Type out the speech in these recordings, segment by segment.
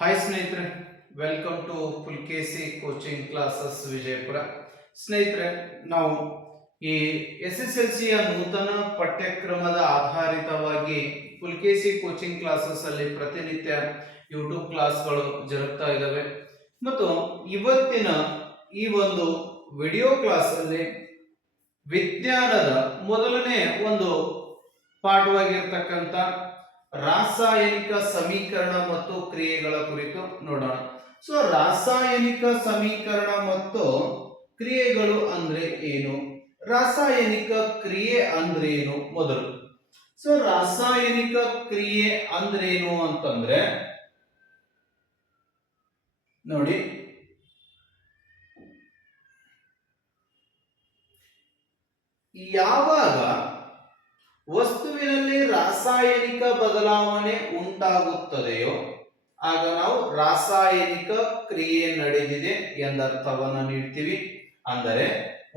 Hi ಸ್ನೇಹಿತರೆ, welcome to Pulakeshi coaching classes Vijayapura. ಸ್ನೇಹಿತರೆ, ನಾವು ಈ SSLCಯ ನೂತನ ಪಠ್ಯಕ್ರಮದ ಆಧಾರಿತವಾಗಿ ಪುಲ್ಕೇಸಿ ಕೋಚಿಂಗ್ ಕ್ಲಾಸಸ್ ಅಲ್ಲಿ ಪ್ರತಿನಿತ್ಯ ಯೂಟ್ಯೂಬ್ ಕ್ಲಾಸ್ಗಳು ಜರುಗ್ತಾ ಇದ್ದಾವೆ. ಮತ್ತು ಇವತ್ತಿನ ಈ ಒಂದು ವಿಡಿಯೋ ಕ್ಲಾಸ್ ಅಲ್ಲಿ ವಿಜ್ಞಾನದ ಮೊದಲನೇ ಒಂದು ಪಾಠವಾಗಿರ್ತಕ್ಕಂಥ ರಾಸಾಯನಿಕ ಸಮೀಕರಣ ಮತ್ತು ಕ್ರಿಯೆಗಳ ಕುರಿತು ನೋಡೋಣ. ಸೊ ರಾಸಾಯನಿಕ ಸಮೀಕರಣ ಮತ್ತು ಕ್ರಿಯೆಗಳು ಅಂದ್ರೆ ಏನು, ರಾಸಾಯನಿಕ ಕ್ರಿಯೆ ಅಂದ್ರೇನು ಮೊದಲು. ಸೊ ರಾಸಾಯನಿಕ ಕ್ರಿಯೆ ಅಂದ್ರೇನು ಅಂತಂದ್ರೆ ನೋಡಿ, ಯಾವಾಗ ವಸ್ತುವಿನಲ್ಲಿ ರಾಸಾಯನಿಕ ಬದಲಾವಣೆ ಉಂಟಾಗುತ್ತದೆಯೋ ಆಗ ನಾವು ರಾಸಾಯನಿಕ ಕ್ರಿಯೆ ನಡೆದಿದೆ ಎಂದರ್ಥವನ್ನು ನೀಡ್ತೀವಿ. ಅಂದರೆ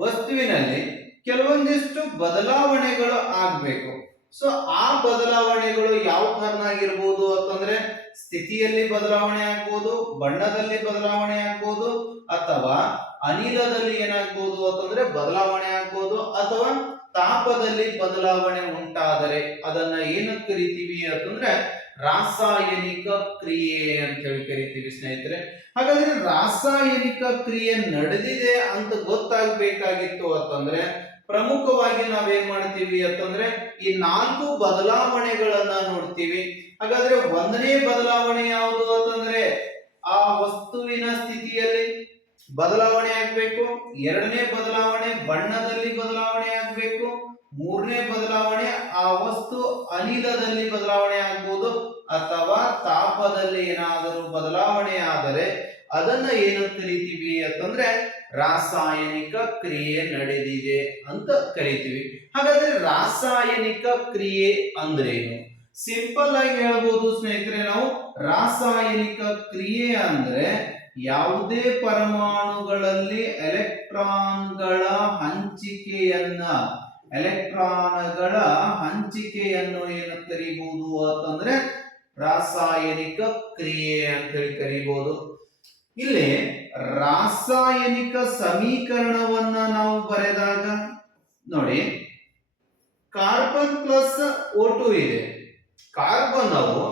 ವಸ್ತುವಿನಲ್ಲಿ ಕೆಲವೊಂದಿಷ್ಟು ಬದಲಾವಣೆಗಳು ಆಗ್ಬೇಕು. ಸೊ ಆ ಬದಲಾವಣೆಗಳು ಯಾವ ತರನಾಗಿರ್ಬೋದು ಅಂತಂದ್ರೆ ಸ್ಥಿತಿಯಲ್ಲಿ ಬದಲಾವಣೆ ಆಗ್ಬೋದು, ಬಣ್ಣದಲ್ಲಿ ಬದಲಾವಣೆ ಆಗ್ಬೋದು, ಅಥವಾ ಅನಿಲದಲ್ಲಿ ಏನಾಗ್ಬೋದು ಅಂತಂದ್ರೆ ಬದಲಾವಣೆ ಆಗ್ಬೋದು, ಅಥವಾ ತಾಪದಲ್ಲಿ ಬದಲಾವಣೆ ಉಂಟಾದರೆ ಅದನ್ನ ಏನಂತ ಕರಿತೀವಿ ಅಂತಂದ್ರೆ ರಾಸಾಯನಿಕ ಕ್ರಿಯೆ ಅಂತ ಹೇಳಿ ಕರಿತೀವಿ ಸ್ನೇಹಿತರೆ. ಹಾಗಾದ್ರೆ ರಾಸಾಯನಿಕ ಕ್ರಿಯೆ ನಡೆದಿದೆ ಅಂತ ಗೊತ್ತಾಗಬೇಕಾಗಿತ್ತು ಅಂತಂದ್ರೆ ಪ್ರಮುಖವಾಗಿ ನಾವೇನ್ ಮಾಡ್ತೀವಿ ಅಂತಂದ್ರೆ ಈ 4 ಬದಲಾವಣೆಗಳನ್ನ ನೋಡ್ತೀವಿ. ಹಾಗಾದ್ರೆ ಒಂದನೇ ಬದಲಾವಣೆ ಯಾವುದು ಅಂತಂದ್ರೆ ಆ ವಸ್ತುವಿನ ಸ್ಥಿತಿಯಲ್ಲಿ ಬದಲಾವಣೆ ಆಗ್ಬೇಕು, ಎರಡನೇ ಬದಲಾವಣೆ ಬಣ್ಣದಲ್ಲಿ ಬದಲಾವಣೆ ಆಗ್ಬೇಕು, ಮೂರನೇ ಬದಲಾವಣೆ ಆ ವಸ್ತು ಅನಿಲದಲ್ಲಿ ಬದಲಾವಣೆ ಆಗ್ಬೋದು, ಅಥವಾ ತಾಪದಲ್ಲಿ ಏನಾದರೂ ಬದಲಾವಣೆ ಆದರೆ ಅದನ್ನ ಏನು ಕರಿತೀವಿ ಅಂತಂದ್ರೆ ರಾಸಾಯನಿಕ ಕ್ರಿಯೆ ನಡೆದಿದೆ ಅಂತ ಕರಿತೀವಿ. ಹಾಗಾದ್ರೆ ರಾಸಾಯನಿಕ ಕ್ರಿಯೆ ಅಂದ್ರೇನು? ಸಿಂಪಲ್ ಆಗಿ ಹೇಳ್ಬೋದು ಸ್ನೇಹಿತರೆ, ನಾವು ರಾಸಾಯನಿಕ ಕ್ರಿಯೆ ಅಂದ್ರೆ ಯಾವುದೇ ಪರಮಾಣುಗಳಲ್ಲಿ ಎಲೆಕ್ಟ್ರಾನ್ಗಳ ಹಂಚಿಕೆಯನ್ನು ಏನು ಕರಿಬಹುದು ಅಂತಂದ್ರೆ ರಾಸಾಯನಿಕ ಕ್ರಿಯೆ ಅಂತ ಹೇಳಿ ಕರಿಬಹುದು. ಇಲ್ಲಿ ರಾಸಾಯನಿಕ ಸಮೀಕರಣವನ್ನ ನಾವು ಬರೆದಾಗ ನೋಡಿ, ಕಾರ್ಬನ್ ಪ್ಲಸ್ O2 ಇದೆ. ಕಾರ್ಬನ್ ಅವು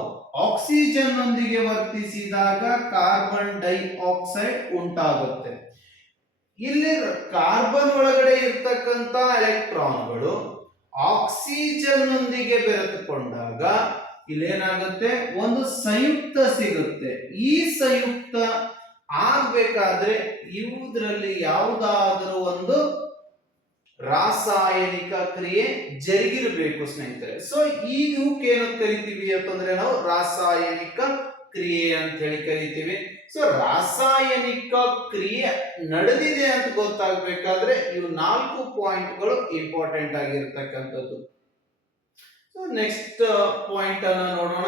ಆಕ್ಸಿಜನ್ ನೊಂದಿಗೆ ವರ್ತಿಸಿದಾಗ ಕಾರ್ಬನ್ ಡೈಆಕ್ಸೈಡ್ ಉಂಟಾಗುತ್ತೆ. ಇಲ್ಲಿ ಕಾರ್ಬನ್ ಒಳಗಡೆ ಇರ್ತಕ್ಕಂತ ಎಲೆಕ್ಟ್ರಾನ್ಗಳು ಆಕ್ಸಿಜನ್ ನೊಂದಿಗೆ ಬೆರೆತುಕೊಂಡಾಗ ಇಲ್ಲೇನಾಗುತ್ತೆ, ಒಂದು ಸಂಯುಕ್ತ ಸಿಗುತ್ತೆ. ಈ ಸಂಯುಕ್ತ ಆಗ್ಬೇಕಾದ್ರೆ ಇವುದರಲ್ಲಿ ಯಾವುದಾದರೂ ಒಂದು ರಾಸಾಯನಿಕ ಕ್ರಿಯೆ ಜರುಗಿರಬೇಕು ಸ್ನೇಹಿತರೆ. ಸೊ ಇವಕ್ಕೆ ಏನು ಕರಿತೀವಿ ಅಂತಂದ್ರೆ ನಾವು ರಾಸಾಯನಿಕ ಕ್ರಿಯೆ ಅಂತ ಹೇಳಿ ಕರಿತೀವಿ. ಸೊ ರಾಸಾಯನಿಕ ಕ್ರಿಯೆ ನಡೆದಿದೆ ಅಂತ ಗೊತ್ತಾಗಬೇಕಾದ್ರೆ ಇವು 4 ಪಾಯಿಂಟ್ಗಳು ಇಂಪಾರ್ಟೆಂಟ್ ಆಗಿರ್ತಕ್ಕಂಥದ್ದು. ಸೊ ನೆಕ್ಸ್ಟ್ ಪಾಯಿಂಟ್ ಅನ್ನ ನೋಡೋಣ.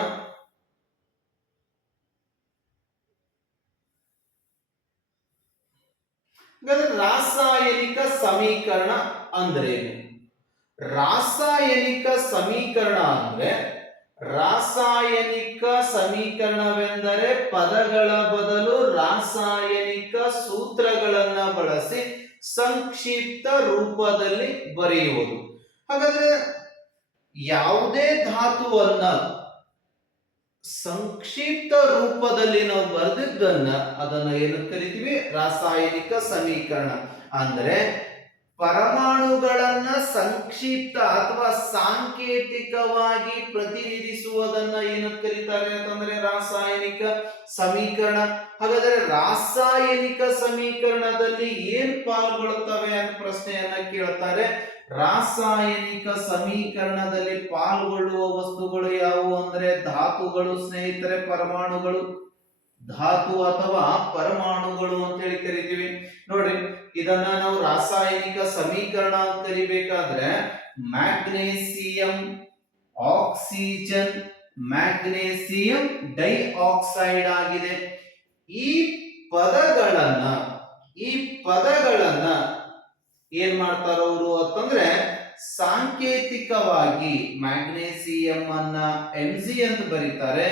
ರಾಸಾಯನಿಕ ಸಮೀಕರಣ ಅಂದ್ರೇನು? ರಾಸಾಯನಿಕ ಸಮೀಕರಣ ಅಂದ್ರೆ ರಾಸಾಯನಿಕ ಸಮೀಕರಣವೆಂದರೆ ಪದಗಳ ಬದಲು ರಾಸಾಯನಿಕ ಸೂತ್ರಗಳನ್ನ ಬಳಸಿ ಸಂಕ್ಷಿಪ್ತ ರೂಪದಲ್ಲಿ ಬರೆಯುವುದು. ಹಾಗಾದ್ರೆ ಯಾವುದೇ ಧಾತುವನ್ನ ಸಂಕ್ಷಿಪ್ತ ರೂಪದಲ್ಲಿ ನಾವು ಬರೆದಿದ್ದನ್ನ ಅದನ್ನ ಏನು ಕರಿತೀವಿ? ರಾಸಾಯನಿಕ ಸಮೀಕರಣ. ಅಂದ್ರೆ ಪರಮಾಣುಗಳನ್ನ ಸಂಕ್ಷಿಪ್ತ ಅಥವಾ ಸಾಂಕೇತಿಕವಾಗಿ ಪ್ರತಿನಿಧಿಸುವುದನ್ನ ಏನು ಕರೀತಾರೆ ಅಂತಂದ್ರೆ ರಾಸಾಯನಿಕ ಸಮೀಕರಣ. ಹಾಗಾದ್ರೆ ರಾಸಾಯನಿಕ ಸಮೀಕರಣದಲ್ಲಿ ಏನ್ ಪಾಲ್ಗೊಳ್ಳುತ್ತವೆ ಅಂತ ಪ್ರಶ್ನೆಯನ್ನ ಕೇಳ್ತಾರೆ. ರಾಸಾಯನಿಕ ಸಮೀಕರಣದಲ್ಲಿ ಪಾಲ್ಗೊಳ್ಳುವ ವಸ್ತುಗಳು ಯಾವುವು ಅಂದ್ರೆ ಧಾತುಗಳು ಸ್ನೇಹಿತರೆ, ಪರಮಾಣುಗಳು. ಧಾತು ಅಥವಾ ಪರಮಾಣುಗಳು ಅಂತ ಹೇಳಿ ಕರಿತೀವಿ. ನೋಡ್ರಿ, ಇದನ್ನ ನಾವು ರಾಸಾಯನಿಕ ಸಮೀಕರಣ ಅಂತ ಕರಿಬೇಕಾದ್ರೆ ಮ್ಯಾಗ್ನೇಸಿಯಂ ಆಕ್ಸಿಜನ್ ಮ್ಯಾಗ್ನೇಸಿಯಂ ಡೈಆಕ್ಸೈಡ್ ಆಗಿದೆ. ಈ ಪದಗಳನ್ನ ಏನ್ ಮಾಡ್ತಾರ ಅವರು ಅಂತಂದ್ರೆ ಸಾಂಕೇತಿಕವಾಗಿ ಮ್ಯಾಗ್ನೇಸಿಯಂ ಅನ್ನ Mg ಅಂತ ಬರೀತಾರೆ,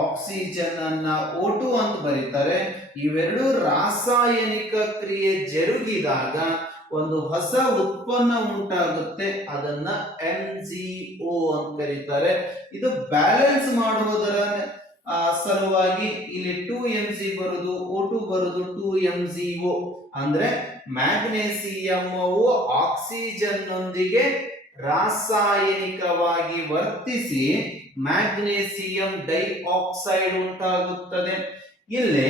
ಆಕ್ಸಿಜನ್ ಅನ್ನ O2 ಅಂತ ಬರೀತಾರೆ. ಇವೆರಡು ರಾಸಾಯನಿಕ ಕ್ರಿಯೆ ಜರುಗಿದಾಗ ಒಂದು ಹೊಸ ಉತ್ಪನ್ನ ಉಂಟಾಗುತ್ತೆ, ಅದನ್ನ MgO ಅಂತ ಕರೀತಾರೆ. ಇದು ಬ್ಯಾಲೆನ್ಸ್ ಮಾಡುವುದರ ಸಲುವಾಗಿ ಇಲ್ಲಿ 2Mg ಬರುದು, O2 ಬರುದು 2MgO. ಅಂದ್ರೆ ಮ್ಯಾಗ್ನೇಸಿಯಂವು ಆಕ್ಸಿಜನ್ ನೊಂದಿಗೆ ರಾಸಾಯನಿಕವಾಗಿ ವರ್ತಿಸಿ ಮ್ಯಾಗ್ನೇಸಿಯಂ ಡೈಆಕ್ಸೈಡ್ ಉಂಟಾಗುತ್ತದೆ. ಇಲ್ಲಿ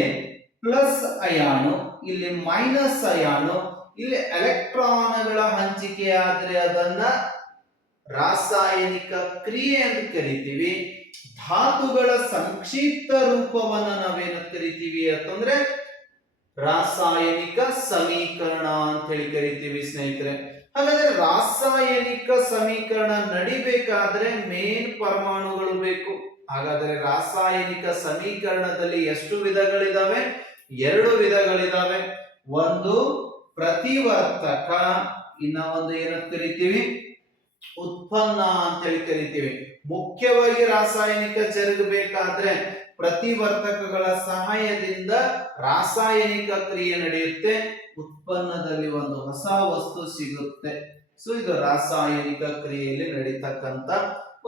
ಪ್ಲಸ್ ಅಯಾನು, ಇಲ್ಲಿ ಮೈನಸ್ ಅಯಾನು, ಇಲ್ಲಿ ಎಲೆಕ್ಟ್ರಾನ್ಗಳ ಹಂಚಿಕೆ ಆದ್ರೆ ಅದನ್ನ ರಾಸಾಯನಿಕ ಕ್ರಿಯೆ ಅಂತ ಕರಿತೀವಿ. ಧಾತುಗಳ ಸಂಕ್ಷಿಪ್ತ ರೂಪವನ್ನ ನಾವೇನು ಕರಿತೀವಿ ಅಂತಂದ್ರೆ ರಾಸಾಯನಿಕ ಸಮೀಕರಣ ಅಂತ ಹೇಳಿ ಕರಿತೀವಿ ಸ್ನೇಹಿತರೆ. ಹಾಗಾದ್ರೆ ರಾಸಾಯನಿಕ ಸಮೀಕರಣ ನಡಿಬೇಕಾದ್ರೆ ಮೇನ್ ಪರಮಾಣುಗಳು ಬೇಕು. ಹಾಗಾದ್ರೆ ರಾಸಾಯನಿಕ ಸಮೀಕರಣದಲ್ಲಿ ಎಷ್ಟು ವಿಧಗಳಿದಾವೆ? 2 ವಿಧಗಳಿದಾವೆ. ಒಂದು ಪ್ರತಿವರ್ತಕ, ಇನ್ನ ಒಂದು ಏನಂತ ಕರಿತೀವಿ? ಉತ್ಪನ್ನ ಅಂತ ಹೇಳಿ ಕರಿತೀವಿ. ಮುಖ್ಯವಾಗಿ ರಾಸಾಯನಿಕ ಜರುಗಬೇಕಾದ್ರೆ ಪ್ರತಿವರ್ತಕಗಳ ಸಹಾಯದಿಂದ ರಾಸಾಯನಿಕ ಕ್ರಿಯೆ ನಡೆಯುತ್ತೆ, ಉತ್ಪನ್ನದಲ್ಲಿ ಒಂದು ಹೊಸ ವಸ್ತು ಸಿಗುತ್ತೆ. ಸೊ ಇದು ರಾಸಾಯನಿಕ ಕ್ರಿಯೆಯಲ್ಲಿ ನಡೀತಕ್ಕಂತ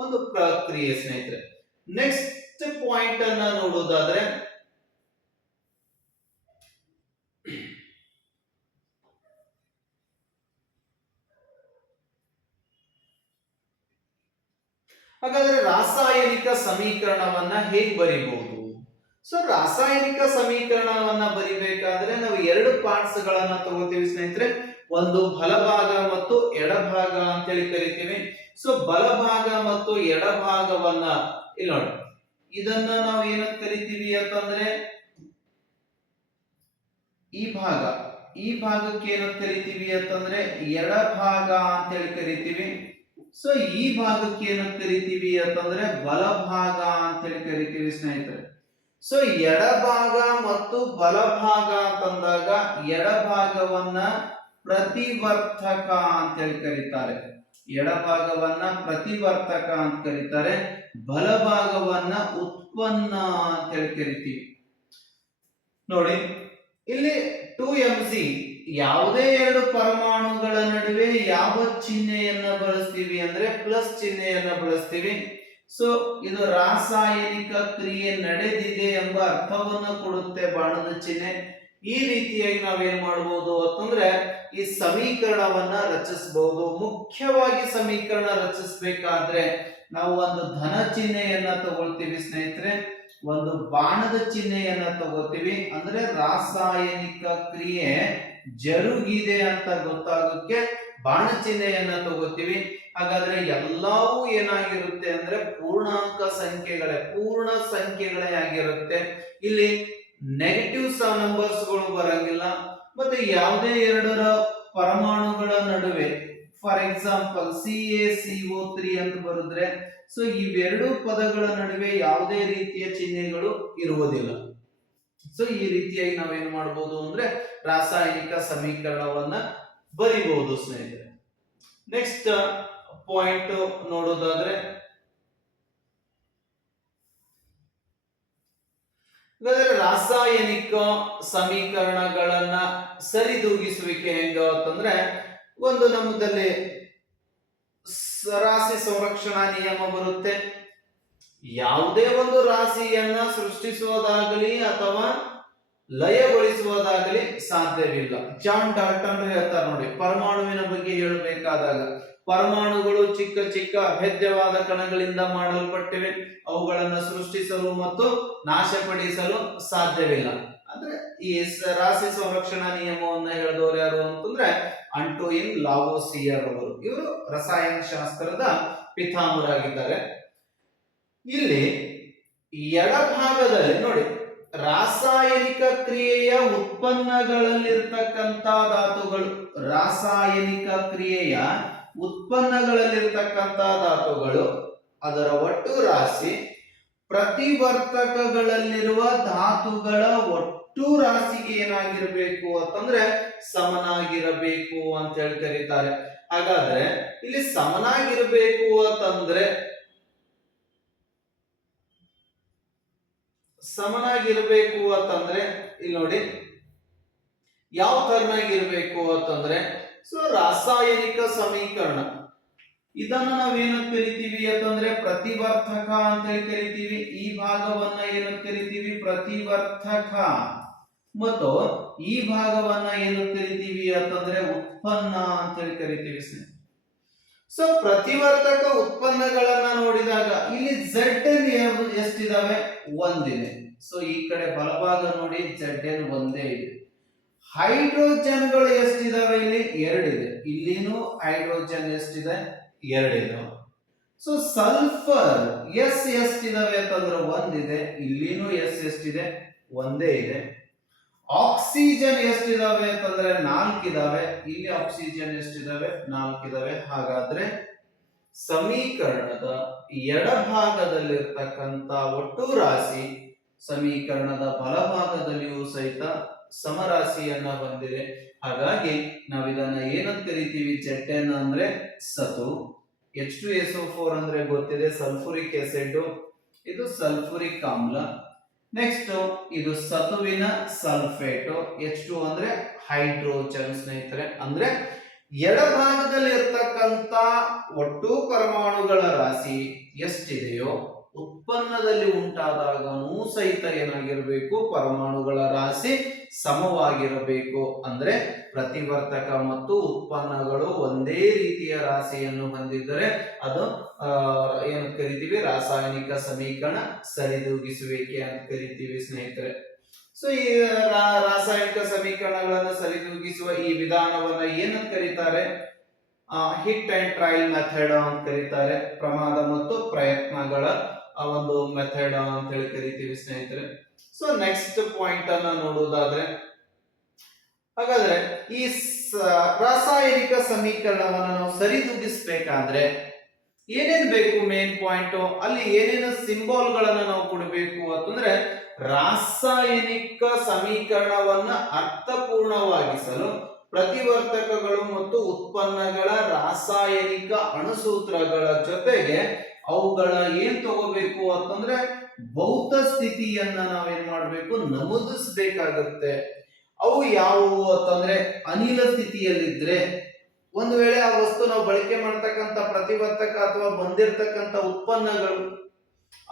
ಒಂದು ಪ್ರಕ್ರಿಯೆ ಸ್ನೇಹಿತರೆ. ನೆಕ್ಸ್ಟ್ ಪಾಯಿಂಟ್ ಅನ್ನ ನೋಡೋದಾದ್ರೆ ಹಾಗಾದ್ರೆ ರಾಸಾಯನಿಕ ಸಮೀಕರಣವನ್ನ ಹೇಗೆ ಬರೀಬಹುದು? ಸೊ ರಾಸಾಯನಿಕ ಸಮೀಕರಣವನ್ನ ಬರಿಬೇಕಾದ್ರೆ ನಾವು 2 ಪಾರ್ಟ್ಸ್ ಗಳನ್ನ ತಗೋತೀವಿ ಸ್ನೇಹಿತರೆ. ಒಂದು ಬಲಭಾಗ ಮತ್ತು ಎಡಭಾಗ ಅಂತ ಹೇಳಿ ಕರಿತೀವಿ. ಸೊ ಬಲಭಾಗ ಮತ್ತು ಎಡಭಾಗವನ್ನ ಇಲ್ಲಿ ನೋಡಿ, ಇದನ್ನ ನಾವು ಏನಂತ ಕರಿತೀವಿ ಅಂತಂದ್ರೆ ಈ ಭಾಗಕ್ಕೆ ಏನಂತ ಕರಿತೀವಿ ಅಂತಂದ್ರೆ ಎಡಭಾಗ ಅಂತ ಹೇಳಿ ಕರಿತೀವಿ. ಸೊ ಈ ಭಾಗಕ್ಕೆ ಏನಂತ ಕರಿತೀವಿ ಅಂತಂದ್ರೆ ಬಲಭಾಗ ಅಂತ ಹೇಳಿ ಕರಿತೀವಿ ಸ್ನೇಹಿತರೆ. ಸೊ ಎಡಭಾಗ ಮತ್ತು ಬಲಭಾಗ ಅಂತಂದಾಗ ಎಡಭಾಗವನ್ನ ಪ್ರತಿವರ್ತಕ ಅಂತ ಹೇಳಿ ಕರೀತಾರೆ, ಎಡಭಾಗವನ್ನ ಪ್ರತಿವರ್ತಕ ಅಂತ ಕರೀತಾರೆ, ಬಲಭಾಗವನ್ನ ಉತ್ಪನ್ನ ಅಂತ ಹೇಳಿ ಕರಿತೀವಿ. ನೋಡಿ ಇಲ್ಲಿ 2Mg, ಯಾವುದೇ 2 ಪರಮಾಣುಗಳ ನಡುವೆ ಯಾವ ಚಿಹ್ನೆಯನ್ನ ಬಳಸ್ತೀವಿ ಅಂದ್ರೆ ಪ್ಲಸ್ ಚಿಹ್ನೆಯನ್ನ ಬಳಸ್ತೀವಿ. ಸೊ ಇದು ರಾಸಾಯನಿಕ ಕ್ರಿಯೆ ನಡೆದಿದೆ ಎಂಬ ಅರ್ಥವನ್ನ ಕೊಡುತ್ತೆ ಬಾಣದ ಚಿಹ್ನೆ. ಈ ರೀತಿಯಾಗಿ ನಾವೇನ್ ಮಾಡಬಹುದು ಅಂತಂದ್ರೆ ಈ ಸಮೀಕರಣವನ್ನ ರಚಿಸಬಹುದು. ಮುಖ್ಯವಾಗಿ ಸಮೀಕರಣ ರಚಿಸಬೇಕಾದ್ರೆ ನಾವು ಒಂದು ಧನ ಚಿಹ್ನೆಯನ್ನ ತಗೊಳ್ತೀವಿ ಸ್ನೇಹಿತರೆ, ಒಂದು ಬಾಣದ ಚಿಹ್ನೆಯನ್ನ ತಗೋತೀವಿ. ಅಂದ್ರೆ ರಾಸಾಯನಿಕ ಕ್ರಿಯೆ ಜರುಗಿದೆ ಅಂತ ಗೊತ್ತಾಗಕ್ಕೆ ಬಾಣ ಚಿಹ್ನೆಯನ್ನ ತಗೋತೀವಿ. ಹಾಗಾದ್ರೆ ಎಲ್ಲವೂ ಏನಾಗಿರುತ್ತೆ ಅಂದ್ರೆ ಪೂರ್ಣಾಂಕ ಸಂಖ್ಯೆಗಳೇ, ಪೂರ್ಣ ಸಂಖ್ಯೆಗಳೇ ಆಗಿರುತ್ತೆ. ಇಲ್ಲಿ ನೆಗೆಟಿವ್ ನಂಬರ್ಸ್ ಗಳು ಬರಂಗಿಲ್ಲ. ಮತ್ತೆ ಯಾವುದೇ 2 ಪರಮಾಣುಗಳ ನಡುವೆ ಫಾರ್ ಎಕ್ಸಾಂಪಲ್ CaCO3 ಅಂತ ಬರೆದ್ರೆ ಸೊ ಇವೆರಡು ಪದಗಳ ನಡುವೆ ಯಾವುದೇ ರೀತಿಯ ಚಿಹ್ನೆಗಳು ಇರುವುದಿಲ್ಲ. ಸೊ ಈ ರೀತಿಯಾಗಿ ನಾವೇನು ಮಾಡಬಹುದು ಅಂದ್ರೆ ರಾಸಾಯನಿಕ ಸಮೀಕರಣವನ್ನ ಬರಿಬಹುದು ಸ್ನೇಹಿತರೆ. ನೆಕ್ಸ್ಟ್ ಪಾಯಿಂಟ್ ನೋಡೋದಾದ್ರೆ ರಾಸಾಯನಿಕ ಸಮೀಕರಣಗಳನ್ನ ಸರಿದೂಗಿಸುವಿಕೆ ಹೆಂಗ ಅಂತಂದ್ರೆ ಒಂದು ನಮ್ಮದಲ್ಲಿ ರಾಶಿ ಸಂರಕ್ಷಣಾ ನಿಯಮ ಬರುತ್ತೆ. ಯಾವುದೇ ಒಂದು ರಾಶಿಯನ್ನ ಸೃಷ್ಟಿಸುವುದಾಗಲಿ ಅಥವಾ ಲಯಗೊಳಿಸುವುದಾಗಲಿ ಸಾಧ್ಯವಿಲ್ಲ. ಜಾನ್ ಡಾಲ್ಟನ್ ಹೇಳ್ತಾರೆ ನೋಡಿ, ಪರಮಾಣುವಿನ ಬಗ್ಗೆ ಹೇಳಬೇಕಾದಾಗ ಪರಮಾಣುಗಳು ಚಿಕ್ಕ ಚಿಕ್ಕ ಅಭೇದ್ಯವಾದ ಕಣಗಳಿಂದ ಮಾಡಲ್ಪಟ್ಟಿವೆ, ಅವುಗಳನ್ನು ಸೃಷ್ಟಿಸಲು ಮತ್ತು ನಾಶಪಡಿಸಲು ಸಾಧ್ಯವಿಲ್ಲ. ಅಂದ್ರೆ ಈ ರಾಶಿ ಸಂರಕ್ಷಣಾ ನಿಯಮವನ್ನ ಹೇಳಿದವರು ಯಾರು ಅಂತಂದ್ರೆ ಆಂಟೋಯಿನ್ ಲಾವೋಸಿಯರ್ ಅವರು. ಇವರು ರಸಾಯನಶಾಸ್ತ್ರದ ಪಿತಾಮಹರಾಗಿದ್ದಾರೆ. ಇಲ್ಲಿ ಎಡಭಾಗದಲ್ಲಿ ನೋಡಿ, ರಾಸಾಯನಿಕ ಕ್ರಿಯೆಯ ಉತ್ಪನ್ನಗಳಲ್ಲಿರ್ತಕ್ಕಂಥ ಧಾತುಗಳು, ರಾಸಾಯನಿಕ ಕ್ರಿಯೆಯ ಉತ್ಪನ್ನಗಳಲ್ಲಿರ್ತಕ್ಕಂಥ ಧಾತುಗಳು ಅದರ ಒಟ್ಟು ರಾಶಿ ಪ್ರತಿವರ್ತಕಗಳಲ್ಲಿರುವ ಧಾತುಗಳ ಒಟ್ಟು ರಾಶಿಗೆ ಏನಾಗಿರಬೇಕು ಅಂತಂದ್ರೆ ಸಮನಾಗಿರಬೇಕು ಅಂತ ಹೇಳಿ ಕರೀತಾರೆ. ಹಾಗಾದ್ರೆ ಇಲ್ಲಿ ಸಮನಾಗಿರಬೇಕು ಅಂತಂದ್ರೆ ಸಮನಾಗಿರ್ಬೇಕು ಅಂತಂದ್ರೆ ಇಲ್ಲಿ ನೋಡಿ ಯಾವ ತರನಾಗಿರ್ಬೇಕು ಅಂತಂದ್ರೆ ಸೊ ರಾಸಾಯನಿಕ ಸಮೀಕರಣ ಇದನ್ನ ನಾವೇನಂತ ಕರಿತೀವಿ ಅಂತಂದ್ರೆ ಪ್ರತಿವರ್ತಕ ಅಂತ ಹೇಳಿ ಕರಿತೀವಿ. ಈ ಭಾಗವನ್ನ ಏನಂತ ಕರಿತೀವಿ? ಪ್ರತಿವರ್ತಕ. ಮತ್ತು ಈ ಭಾಗವನ್ನ ಏನಂತ ಕರಿತೀವಿ ಅಂತಂದ್ರೆ ಉತ್ಪನ್ನ ಅಂತ ಹೇಳಿ ಕರಿತೀವಿ. ಸೊ ಪ್ರತಿವರ್ತಕ ಉತ್ಪನ್ನಗಳನ್ನ ನೋಡಿದಾಗ ಇಲ್ಲಿ ZN ಎಷ್ಟಿದಾವೆ? ಒಂದಿದೆ. ಸೊ ಈ ಕಡೆ ಬಲಭಾಗ ನೋಡಿ ZN ಒಂದೇ ಇದೆ. ಹೈಡ್ರೋಜನ್ಗಳು ಎಷ್ಟಿದಾವೆ? ಇಲ್ಲಿ ಎರಡಿದೆ. ಇಲ್ಲಿನೂ ಹೈಡ್ರೋಜನ್ ಎಷ್ಟಿದೆ? ಎರಡಿದೆ. ಸೊ ಸಲ್ಫರ್ ಎಷ್ಟಿದಾವೆ ಅಂತಂದ್ರೆ ಒಂದಿದೆ. ಇಲ್ಲಿನೂ ಎಷ್ಟಿದೆ? ಒಂದೇ ಇದೆ. ಆಕ್ಸಿಜನ್ ಎಷ್ಟಿದಾವೆ ಅಂತಂದ್ರೆ 4 ಇದಾವೆ. ಇಲ್ಲಿ ಆಕ್ಸಿಜನ್ ಎಷ್ಟಿದಾವೆ? 4 ಇದಾವೆ. ಹಾಗಾದ್ರೆ ಸಮೀಕರಣದ ಎಡಭಾಗದಲ್ಲಿರ್ತಕ್ಕಂಥ ಒಟ್ಟು ರಾಶಿ ಸಮೀಕರಣದ ಬಲಭಾಗದಲ್ಲಿಯೂ ಸಹಿತ ಸಮರಾಶಿಯನ್ನ ಹೊಂದಿದೆ. ಹಾಗಾಗಿ ನಾವು ಇದನ್ನ ಏನಂತ ಕರಿತೀವಿ? ZN ಅಂದ್ರೆ ಸತು, H2SO4 ಅಂದ್ರೆ ಗೊತ್ತಿದೆ ಸಲ್ಫ್ಯೂರಿಕ್ ಆಸಿಡ್, ಇದು ಸಲ್ಫ್ಯೂರಿಕ್ ಆಮ್ಲ. ನೆಕ್ಸ್ಟ್ ಇದು ಸತುವಿನ ಸಲ್ಫೇಟ್, H2 ಅಂದ್ರೆ ಹೈಡ್ರೋಜನ್ ಸ್ನೇಹಿತರೆ. ಅಂದ್ರೆ ಎಡಭಾಗದಲ್ಲಿ ಇರ್ತಕ್ಕಂಥ ಒಟ್ಟು ಪರಮಾಣುಗಳ ರಾಶಿ ಎಷ್ಟಿದೆಯೋ ಉತ್ಪನ್ನದಲ್ಲಿ ಉಂಟಾದಾಗನೂ ಸಹಿತ ಏನಾಗಿರಬೇಕು? ಪರಮಾಣುಗಳ ರಾಶಿ ಸಮವಾಗಿರಬೇಕು. ಅಂದ್ರೆ ಪ್ರತಿವರ್ತಕ ಮತ್ತು ಉತ್ಪನ್ನಗಳು ಒಂದೇ ರೀತಿಯ ರಾಶಿಯನ್ನು ಹೊಂದಿದ್ದರೆ ಅದು ಏನು ಕರಿತೀವಿ? ರಾಸಾಯನಿಕ ಸಮೀಕರಣ ಸರಿದೂಗಿಸುವಿಕೆ ಅಂತ ಕರಿತೀವಿ ಸ್ನೇಹಿತರೆ. ಸೊ ಈ ರಾಸಾಯನಿಕ ಸಮೀಕರಣಗಳನ್ನು ಸರಿದೂಗಿಸುವ ಈ ವಿಧಾನವನ್ನ ಏನಂತ ಕರೀತಾರೆ? ಹಿಟ್ ಅಂಡ್ ಟ್ರಯಲ್ ಮೆಥಡ್ ಅಂತ ಕರೀತಾರೆ. ಪ್ರಮಾದ ಮತ್ತು ಪ್ರಯತ್ನಗಳ ಒಂದು ಮೆಥಡ್ ಅಂತ ಹೇಳಿ ಕರಿತೀವಿ ಸ್ನೇಹಿತರೆ. ಸೊ ನೆಕ್ಸ್ಟ್ ಪಾಯಿಂಟ್ ಅನ್ನ ನೋಡುವುದಾದ್ರೆ, ಹಾಗಾದ್ರೆ ಈ ರಾಸಾಯನಿಕ ಸಮೀಕರಣವನ್ನು ನಾವು ಸರಿದೂಗಿಸಬೇಕಾದ್ರೆ ಏನೇನ್ ಬೇಕು? ಮೇನ್ ಪಾಯಿಂಟ್ ಅಲ್ಲಿ ಏನೇನು ಸಿಂಬಾಲ್ ಗಳನ್ನ ನಾವು ಕೊಡಬೇಕು ಅಂತಂದ್ರೆ, ರಾಸಾಯನಿಕ ಸಮೀಕರಣವನ್ನ ಅರ್ಥಪೂರ್ಣವಾಗಿಸಲು ಪ್ರತಿವರ್ತಕಗಳು ಮತ್ತು ಉತ್ಪನ್ನಗಳ ರಾಸಾಯನಿಕ ಅಣುಸೂತ್ರಗಳ ಜೊತೆಗೆ ಅವುಗಳ ಏನ್ ತಗೋಬೇಕು ಅಂತಂದ್ರೆ ಭೌತ ಸ್ಥಿತಿಯನ್ನ ನಾವೇನ್ ಮಾಡ್ಬೇಕು? ನಮೂದಿಸಬೇಕಾಗುತ್ತೆ. ಅವು ಯಾವುವು ಅಂತಂದ್ರೆ ಅನಿಲ ಸ್ಥಿತಿಯಲ್ಲಿದ್ರೆ ಒಂದು ವೇಳೆ ಆ ವಸ್ತು ನಾವು ಬಳಕೆ ಮಾಡ್ತಕ್ಕಂಥ ಪ್ರತಿವರ್ತಕ ಅಥವಾ ಬಂದಿರತಕ್ಕಂಥ ಉತ್ಪನ್ನಗಳು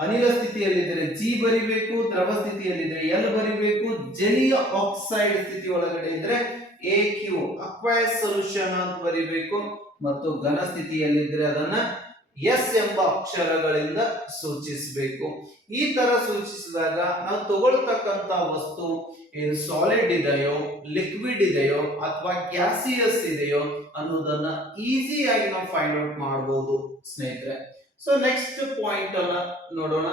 ಅನಿಲ ಸ್ಥಿತಿಯಲ್ಲಿದ್ರೆ G ಬರಿಬೇಕು, ದ್ರವ ಸ್ಥಿತಿಯಲ್ಲಿದ್ರೆ L ಬರಿಬೇಕು, ಜಲೀಯ ಆಕ್ಸೈಡ್ ಸ್ಥಿತಿ ಒಳಗಡೆ ಇದ್ರೆ AQ ಅಕ್ವೈಸ್ ಸೊಲ್ಯೂಷನ್ ಅಂತ ಬರಿಬೇಕು, ಮತ್ತು ಘನ ಸ್ಥಿತಿಯಲ್ಲಿದ್ರೆ ಅದನ್ನ S ಎಂಬ ಅಕ್ಷರಗಳಿಂದ ಸೂಚಿಸಬೇಕು. ಈ ತರ ಸೂಚಿಸಿದಾಗ ನಾವು ತಗೊಳ್ತಕ್ಕಂತ ವಸ್ತು ಏನು ಸಾಲಿಡ್ ಇದೆಯೋ, ಲಿಕ್ವಿಡ್ ಇದೆಯೋ ಅಥವಾ ಗ್ಯಾಸಿಯಸ್ ಇದೆಯೋ ಅನ್ನೋದನ್ನ ಈಸಿಯಾಗಿ ನಾವು ಫೈಂಡ್ ಔಟ್ ಮಾಡಬಹುದು ಸ್ನೇಹಿತರೆ. ಸೊ ನೆಕ್ಸ್ಟ್ ಪಾಯಿಂಟ್ ಅನ್ನ ನೋಡೋಣ.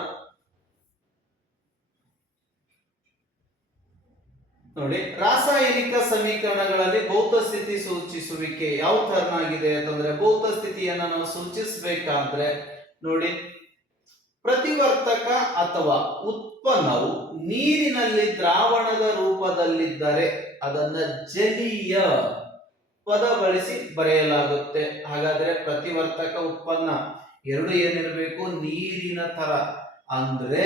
ನೋಡಿ, ರಾಸಾಯನಿಕ ಸಮೀಕರಣಗಳಲ್ಲಿ ಭೌತ ಸ್ಥಿತಿ ಸೂಚಿಸುವಿಕೆ ಯಾವ ತರನಾಗಿದೆ ಅಂತಂದ್ರೆ, ಭೌತ ಸ್ಥಿತಿಯನ್ನ ನಾವು ಸೂಚಿಸಬೇಕಾದ್ರೆ ನೋಡಿ, ಪ್ರತಿವರ್ತಕ ಅಥವಾ ಉತ್ಪನ್ನವು ನೀರಿನಲ್ಲಿ ದ್ರಾವಣದ ರೂಪದಲ್ಲಿದ್ದರೆ ಅದನ್ನ ಜಲೀಯ ಪದ ಬಳಸಿ ಬರೆಯಲಾಗುತ್ತೆ. ಹಾಗಾದ್ರೆ ಪ್ರತಿವರ್ತಕ ಉತ್ಪನ್ನ ಎರಡು ಏನಿರಬೇಕು? ನೀರಿನ ತರ. ಅಂದ್ರೆ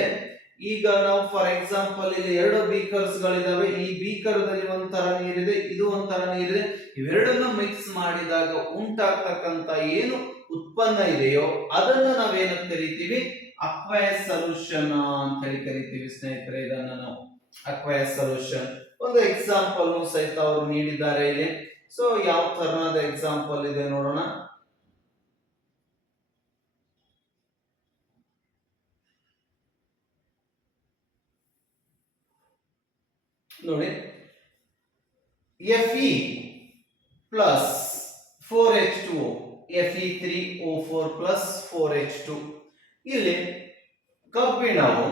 ಈಗ ನಾವು ಫಾರ್ ಎಕ್ಸಾಂಪಲ್ ಇಲ್ಲಿ ಎರಡು ಬೀಕರ್ಸ್ ಗಳಿದಾವೆ. ಈ ಬೀಕರ್ದಲ್ಲಿ ಒಂಥರ ನೀರಿದೆ, ಇದು ಒಂಥರ ನೀರಿದೆ. ಇವೆರಡನ್ನು ಮಿಕ್ಸ್ ಮಾಡಿದಾಗ ಉಂಟಾಗ್ತಕ್ಕಂತ ಏನು ಉತ್ಪನ್ನ ಇದೆಯೋ ಅದನ್ನ ನಾವೇನಂತ ಕರಿತೀವಿ? ಅಕ್ವೈಸ್ ಸೊಲ್ಯೂಷನ್ ಅಂತ ಹೇಳಿ ಕರಿತೀವಿ ಸ್ನೇಹಿತರೆ. ಇದನ್ನ ನಾವು ಅಕ್ವೈಸ್ ಸೊಲ್ಯೂಷನ್. ಒಂದು ಎಕ್ಸಾಂಪಲ್ ಸಹಿತ ಅವರು ನೀಡಿದ್ದಾರೆ ಇಲ್ಲಿ. ಸೊ ಯಾವ ತರನಾದ ಎಕ್ಸಾಂಪಲ್ ಇದೆ ನೋಡೋಣ. ನೋಡಿ, Fe plus 4H2O, Fe3O4 plus 4H2. ಇಲ್ಲಿ ಕಬ್ಬಿಣವು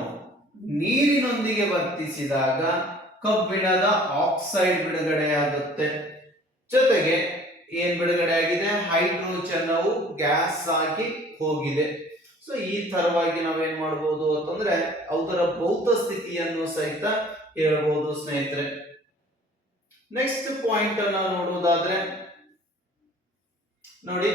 ನೀರಿನೊಂದಿಗೆ ವರ್ತಿಸಿದಾಗ ಕಬ್ಬಿಣದ ಆಕ್ಸೈಡ್ ಬಿಡುಗಡೆಯಾಗುತ್ತೆ. ಜೊತೆಗೆ ಏನ್ ಬಿಡುಗಡೆ ಆಗಿದೆ? ಹೈಡ್ರೋಜನ್ ಗ್ಯಾಸ್ ಆಗಿ ಹೋಗಿದೆ. ಸೊ ಈ ತರವಾಗಿ ನಾವೇನ್ ಮಾಡಬಹುದು ಅಂತಂದ್ರೆ ಅದರ ಭೌತ ಸ್ಥಿತಿಯನ್ನು ಸಹಿತ ಹೇಳ್ಬೋದು ಸ್ನೇಹಿತರೆ. ನೆಕ್ಸ್ಟ್ ಪಾಯಿಂಟ್ ಅನ್ನ ನೋಡುವುದಾದ್ರೆ ನೋಡಿ,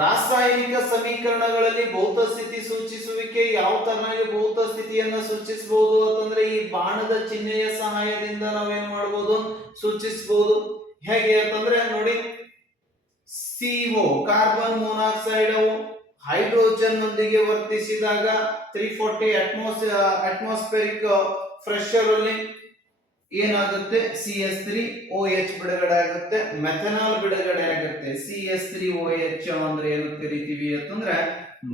ರಾಸಾಯನಿಕ ಸಮೀಕರಣಗಳಲ್ಲಿ ಭೌತ ಸ್ಥಿತಿ ಸೂಚಿಸುವಿಕೆ ಯಾವ ತರನಾಗಿ ಭೌತ ಸ್ಥಿತಿಯನ್ನ ಸೂಚಿಸಬಹುದು ಅಂತಂದ್ರೆ ಈ ಬಾಣದ ಚಿಹ್ನೆಯ ಸಹಾಯದಿಂದ ನಾವೇನ್ ಮಾಡಬಹುದು ಸೂಚಿಸಬಹುದು. ಹೇಗೆ ಅಂತಂದ್ರೆ ನೋಡಿ, CO ಕಾರ್ಬನ್ ಮೊನಾಕ್ಸೈಡ್ ಹೈಡ್ರೋಜನ್ ನೊಂದಿಗೆ ವರ್ತಿಸಿದಾಗ 340 ಅಟ್ಮಾಸ್ಫಿಯರಿಕ್ ಪ್ರೆಷರ್ ಅಲ್ಲಿ ಏನಾಗುತ್ತೆ CH3OH ಬಿಡುಗಡೆ ಆಗುತ್ತೆ, ಮೆಥನಾಲ್ ಬಿಡುಗಡೆ ಆಗುತ್ತೆ. CH3OH ಅಂದ್ರೆ ಏನು ಕರಿತೀವಿ ಅಂತಂದ್ರೆ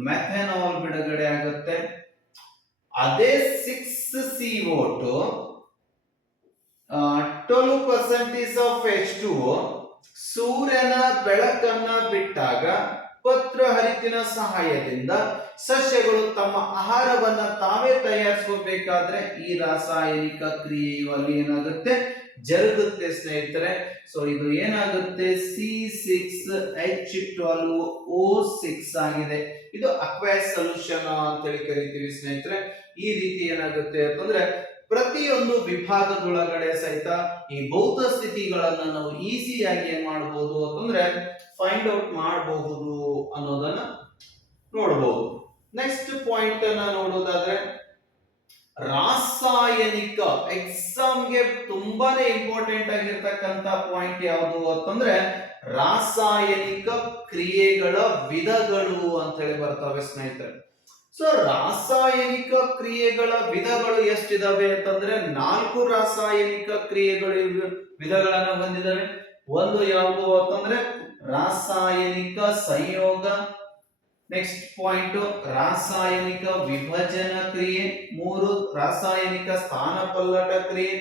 ಮೆಥನಾಲ್ ಬಿಡುಗಡೆ ಆಗುತ್ತೆ. ಅದೇ 6CO2 12% ಆಫ್ H2O ಸೂರ್ಯನ ಬೆಳಕನ್ನ ಬಿಟ್ಟಾಗ ಪತ್ರ ಹರಿತಿನ ಸಹಾಯದಿಂದ ಸಸ್ಯಗಳು ತಮ್ಮ ಆಹಾರವನ್ನ ತಾವೇ ತಯಾರಿಸ್ಕೋಬೇಕಾದ್ರೆ ಈ ರಾಸಾಯನಿಕ ಕ್ರಿಯೆಯು ಅಲ್ಲಿ ಏನಾಗುತ್ತೆ ಜರುಗುತ್ತೆ ಸ್ನೇಹಿತರೆ. ಸೊ ಇದು ಏನಾಗುತ್ತೆ C6H12O6 ಆಗಿದೆ. ಇದು ಅಕ್ವೈಸ್ ಸೊಲ್ಯೂಷನ್ ಅಂತ ಹೇಳಿ ಕರಿತೀವಿ ಸ್ನೇಹಿತರೆ. ಈ ರೀತಿ ಏನಾಗುತ್ತೆ ಅಂತಂದ್ರೆ ಪ್ರತಿಯೊಂದು ವಿಭಾಗದೊಳಗಡೆ ಸಹಿತ ಈ ಭೌತ ಸ್ಥಿತಿಗಳನ್ನ ನಾವು ಈಸಿಯಾಗಿ ಏನ್ ಮಾಡಬಹುದು ಅಂತಂದ್ರೆ ಫೈಂಡ್ ಔಟ್ ಮಾಡಬಹುದು ಅನ್ನೋದನ್ನ ನೋಡಬಹುದು. ನೆಕ್ಸ್ಟ್ ಪಾಯಿಂಟ್ ಅನ್ನ ನೋಡೋದಾದ್ರೆ ರಾಸಾಯನಿಕ, ಎಕ್ಸಾಮ್ಗೆ ತುಂಬಾನೇ ಇಂಪಾರ್ಟೆಂಟ್ ಆಗಿರ್ತಕ್ಕಂತ ಪಾಯಿಂಟ್ ಯಾವುದು ಅಂತಂದ್ರೆ ರಾಸಾಯನಿಕ ಕ್ರಿಯೆಗಳ ವಿಧಗಳು ಅಂತ ಹೇಳಿ ಬರ್ತವೆ ಸ್ನೇಹಿತರೆ. ಸೊ ರಾಸಾಯನಿಕ ಕ್ರಿಯೆಗಳ ವಿಧಗಳು ಎಷ್ಟಿದಾವೆ ಅಂತಂದ್ರೆ 4 ರಾಸಾಯನಿಕ ಕ್ರಿಯೆಗಳು ವಿಧಗಳನ್ನ ಹೊಂದಿದಾವೆ. ಒಂದು ಯಾವುದು ಅಂತಂದ್ರೆ ರಾಸಾಯನಿಕ ಸಂಯೋಗ, ನೆಕ್ಸ್ಟ್ ಪಾಯಿಂಟ್ ರಾಸಾಯನಿಕ ವಿಭಜನ ಕ್ರಿಯೆ, 3 ರಾಸಾಯನಿಕ ಸ್ಥಾನಪಲ್ಲಟ ಕ್ರಿಯೆ,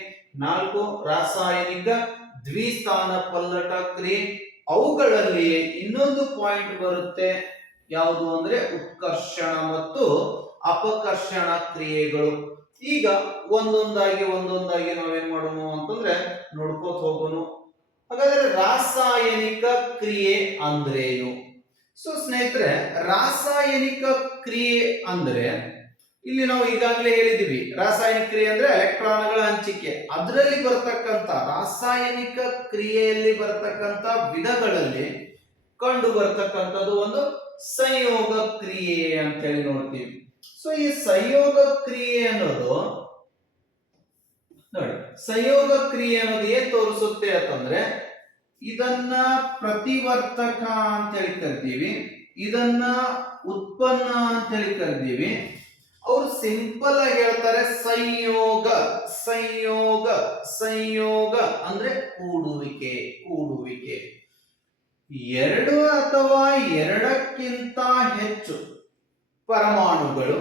4 ರಾಸಾಯನಿಕ ದ್ವಿಸ್ಥಾನ ಪಲ್ಲಟ ಕ್ರಿಯೆ. ಅವುಗಳಲ್ಲಿ ಇನ್ನೊಂದು ಪಾಯಿಂಟ್ ಬರುತ್ತೆ, ಯಾವುದು ಅಂದ್ರೆ ಉತ್ಕರ್ಷಣ ಮತ್ತು ಅಪಕರ್ಷಣ ಕ್ರಿಯೆಗಳು. ಈಗ ಒಂದೊಂದಾಗಿ ನಾವೇನ್ ಮಾಡೋಣ ಅಂತಂದ್ರೆ ನೋಡ್ಕೋತ ಹೋಗೋಣ. ಹಾಗಾದ್ರೆ ರಾಸಾಯನಿಕ ಕ್ರಿಯೆ ಅಂದ್ರೇನು? ಸೊ ಸ್ನೇಹಿತರೆ, ರಾಸಾಯನಿಕ ಕ್ರಿಯೆ ಅಂದ್ರೆ ಇಲ್ಲಿ ನಾವು ಈಗಾಗಲೇ ಹೇಳಿದೀವಿ, ರಾಸಾಯನಿಕ ಕ್ರಿಯೆ ಅಂದ್ರೆ ಎಲೆಕ್ಟ್ರಾನ್ಗಳ ಹಂಚಿಕೆ. ಅದರಲ್ಲಿ ಬರ್ತಕ್ಕಂತ ರಾಸಾಯನಿಕ ಕ್ರಿಯೆಯಲ್ಲಿ ಬರ್ತಕ್ಕಂತ ವಿಧಗಳಲ್ಲಿ ಕಂಡು ಬರ್ತಕ್ಕಂಥದ್ದು ಒಂದು ಸಂಯೋಗ ಕ್ರಿಯೆ ಅಂತ ಹೇಳಿ ನೋಡ್ತೀವಿ. ಸೊ ಈ ಸಂಯೋಗ ಕ್ರಿಯೆ ಅನ್ನೋದು ನೋಡಿ, ಸಂಯೋಗ ಕ್ರಿಯೆ ಅನ್ನೋದು ಏನ್ ತೋರಿಸುತ್ತೆ ಅಂತಂದ್ರೆ ಇದನ್ನ ಪ್ರತಿವರ್ತಕ ಅಂತ ಹೇಳಿ ಕರಿತೀವಿ, ಇದನ್ನ ಉತ್ಪನ್ನ ಅಂತ ಹೇಳಿ ಕರಿತೀವಿ. ಅವ್ರು ಸಿಂಪಲ್ ಆಗಿ ಹೇಳ್ತಾರೆ ಸಂಯೋಗ ಸಂಯೋಗ ಸಂಯೋಗ ಅಂದ್ರೆ ಕೂಡುವಿಕೆ. ಎರಡು ಅಥವಾ ಎರಡಕ್ಕಿಂತ ಹೆಚ್ಚು ಪರಮಾಣುಗಳು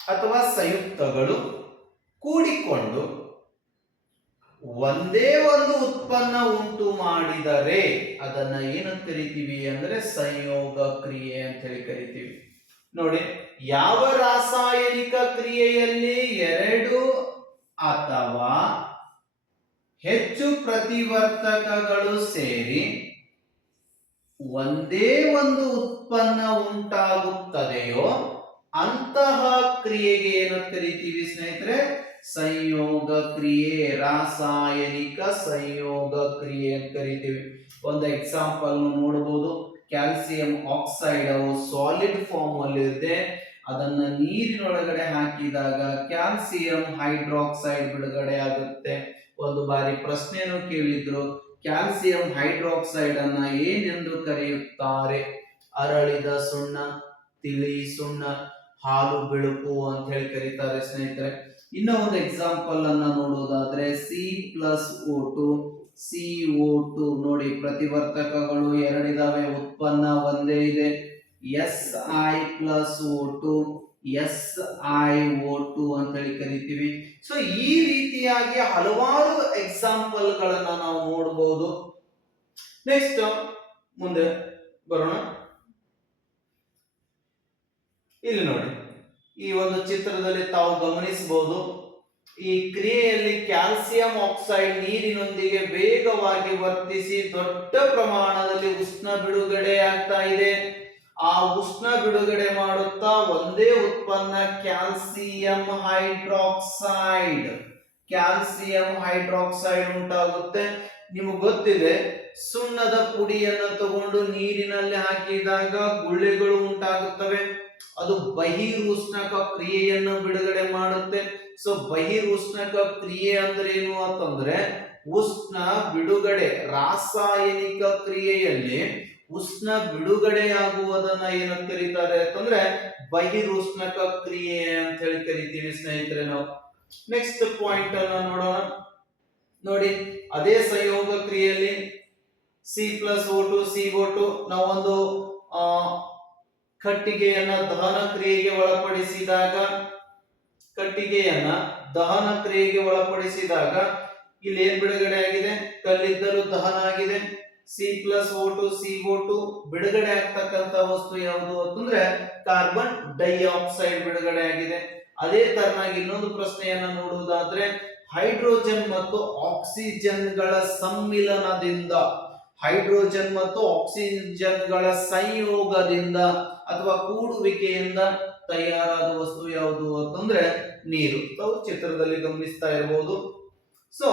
ಅಥವಾ ಸಂಯುಕ್ತಗಳು ಕೂಡಿಕೊಂಡು ಒಂದೇ ಒಂದು ಉತ್ಪನ್ನ ಉಂಟು ಮಾಡಿದರೆ ಅದನ್ನ ಏನಂತ ಕರಿತೀವಿ ಅಂದ್ರೆ ಸಂಯೋಗ ಕ್ರಿಯೆ ಅಂತ ಹೇಳಿ ಕರಿತೀವಿ. ನೋಡಿ, ಯಾವ ರಾಸಾಯನಿಕ ಕ್ರಿಯೆಯಲ್ಲಿ 2 ಅಥವಾ ಹೆಚ್ಚು ಪ್ರತಿವರ್ತಕಗಳು ಸೇರಿ ಒಂದೇ ಒಂದು ಉತ್ಪನ್ನ ಉಂಟಾಗುತ್ತದೆಯೋ ಅಂತಹ ಕ್ರಿಯೆಗೆ ಏನಂತ ಕರಿತೀವಿ ಸ್ನೇಹಿತರೆ? ಸಂಯೋಗ ಕ್ರಿಯೆ, ರಾಸಾಯನಿಕ ಸಂಯೋಗ ಕ್ರಿಯೆ ಅಂತ ಕರಿತೀವಿ. ಒಂದು ಎಕ್ಸಾಂಪಲ್ ನೋಡಬಹುದು, ಕ್ಯಾಲ್ಸಿಯಂ ಆಕ್ಸೈಡ್ ಸಾಲಿಡ್ ಫಾರ್ಮ್ ಅಲ್ಲಿ ಇದೆ. ಅದನ್ನ ನೀರಿನೊಳಗಡೆ ಹಾಕಿದಾಗ ಕ್ಯಾಲ್ಸಿಯಂ ಹೈಡ್ರಾಕ್ಸೈಡ್ ಬಿಡುಗಡೆ ಆಗುತ್ತೆ. ಒಂದು ಬಾರಿ ಪ್ರಶ್ನೆಯನ್ನು ಕೇಳಿದ್ರು, ಕ್ಯಾಲ್ಸಿಯಂ ಹೈಡ್ರಾಕ್ಸೈಡ್ ಅನ್ನ ಏನೆಂದು ಕರೆಯುತ್ತಾರೆ? ಅರಳಿದ ಸುಣ್ಣ, ತಿಳಿ ಸುಣ್ಣ, ಹಾಲು ಬಿಳುಪು ಅಂತ ಹೇಳಿ ಕರೀತಾರೆ ಸ್ನೇಹಿತರೆ. ಇನ್ನೂ ಒಂದು ಎಕ್ಸಾಂಪಲ್ ಅನ್ನ ನೋಡೋದಾದ್ರೆ C+O2 CO2 ನೋಡಿ, ಪ್ರತಿವರ್ತಕಗಳು 2 ಇದಾವೆ, ಉತ್ಪನ್ನ ಒಂದೇ ಇದೆ. Si+O2 SiO2 ಅಂತ ಹೇಳಿ ಕರಿತೀವಿ. ಸೊ ಈ ರೀತಿಯಾಗಿ ಹಲವಾರು ಎಕ್ಸಾಂಪಲ್ ಗಳನ್ನ ನಾವು ನೋಡಬಹುದು. ನೆಕ್ಸ್ಟ್ ಮುಂದೆ ಬರೋಣ. ಇಲ್ಲಿ ನೋಡಿ, ಈ ಒಂದು ಚಿತ್ರದಲ್ಲಿ ತಾವು ಗಮನಿಸಬಹುದು, ಈ ಕ್ರಿಯೆಯಲ್ಲಿ ಕ್ಯಾಲ್ಸಿಯಂ ಆಕ್ಸೈಡ್ ನೀರಿನೊಂದಿಗೆ ವೇಗವಾಗಿ ವರ್ತಿಸಿ ದೊಡ್ಡ ಪ್ರಮಾಣದಲ್ಲಿ ಉಷ್ಣ ಬಿಡುಗಡೆ ಆಗ್ತಾ ಇದೆ. ಆ ಉಷ್ಣ ಬಿಡುಗಡೆ ಮಾಡುತ್ತಾ ಒಂದೇ ಉತ್ಪನ್ನ ಕ್ಯಾಲ್ಸಿಯಂ ಹೈಡ್ರಾಕ್ಸೈಡ್ ಉಂಟಾಗುತ್ತೆ. ನಿಮಗೆ ಗೊತ್ತಿದೆ, ಸುಣ್ಣದ ಪುಡಿಯನ್ನು ತಗೊಂಡು ನೀರಿನಲ್ಲಿ ಹಾಕಿದಾಗ ಗುಳ್ಳೆಗಳು ಉಂಟಾಗುತ್ತವೆ, ಅದು ಬಹಿರುಷ್ಣಕ ಕ್ರಿಯೆಯನ್ನು ಬಿಡುಗಡೆ ಮಾಡುತ್ತೆ. ಸೊ ಬಹಿರುಷ್ಣಕ ಕ್ರಿಯೆ ಅಂದ್ರೆ ಏನು ಅಂತಂದ್ರೆ ಉಷ್ಣ ಬಿಡುಗಡೆ, ರಾಸಾಯನಿಕ ಕ್ರಿಯೆಯಲ್ಲಿ ಉಷ್ಣ ಬಿಡುಗಡೆಯಾಗುವುದನ್ನ ಏನಂತ ಕರೀತಾರೆ ಅಂತಂದ್ರೆ ಬಹಿರುಷ್ಣಕ ಕ್ರಿಯೆ ಅಂತ ಹೇಳಿ ಕರಿತೀವಿ ಸ್ನೇಹಿತರೆ ನಾವು. ನೆಕ್ಸ್ಟ್ ಪಾಯಿಂಟ್ ಅನ್ನ ನೋಡೋಣ. ನೋಡಿ, ಅದೇ ಸಂಯೋಗ ಕ್ರಿಯೆಯಲ್ಲಿ C+O2 ನಾವೊಂದು ಕಟ್ಟಿಗೆಯನ್ನ ದಹನ ಕ್ರಿಯೆಗೆ ಒಳಪಡಿಸಿದಾಗ ಇಲ್ಲಿ ಏನ್ ಬಿಡುಗಡೆ ಆಗಿದೆ? ಕಲ್ಲಿದ್ದಲು ದಹನ ಆಗಿದೆ. C+O2 ಬಿಡುಗಡೆ ಆಗ್ತಕ್ಕಂತ ವಸ್ತು ಯಾವುದು ಅಂತಂದ್ರೆ ಕಾರ್ಬನ್ ಡೈಆಕ್ಸೈಡ್ ಬಿಡುಗಡೆ ಆಗಿದೆ. ಅದೇ ತರನಾಗಿ ಇನ್ನೊಂದು ಪ್ರಶ್ನೆಯನ್ನ ನೋಡುವುದಾದ್ರೆ ಹೈಡ್ರೋಜನ್ ಮತ್ತು ಆಕ್ಸಿಜನ್ಗಳ ಸಮ್ಮಿಲನದಿಂದ, ಹೈಡ್ರೋಜನ್ ಮತ್ತು ಆಕ್ಸಿಜನ್ಗಳ ಸಂಯೋಗದಿಂದ ಅಥವಾ ಕೂಡುವಿಕೆಯಿಂದ ತಯಾರಾದ ವಸ್ತು ಯಾವುದು ಅಂತಂದ್ರೆ ನೀರು. ತಾವು ಚಿತ್ರದಲ್ಲಿ ಗಮನಿಸ್ತಾ ಇರಬಹುದು. ಸೊ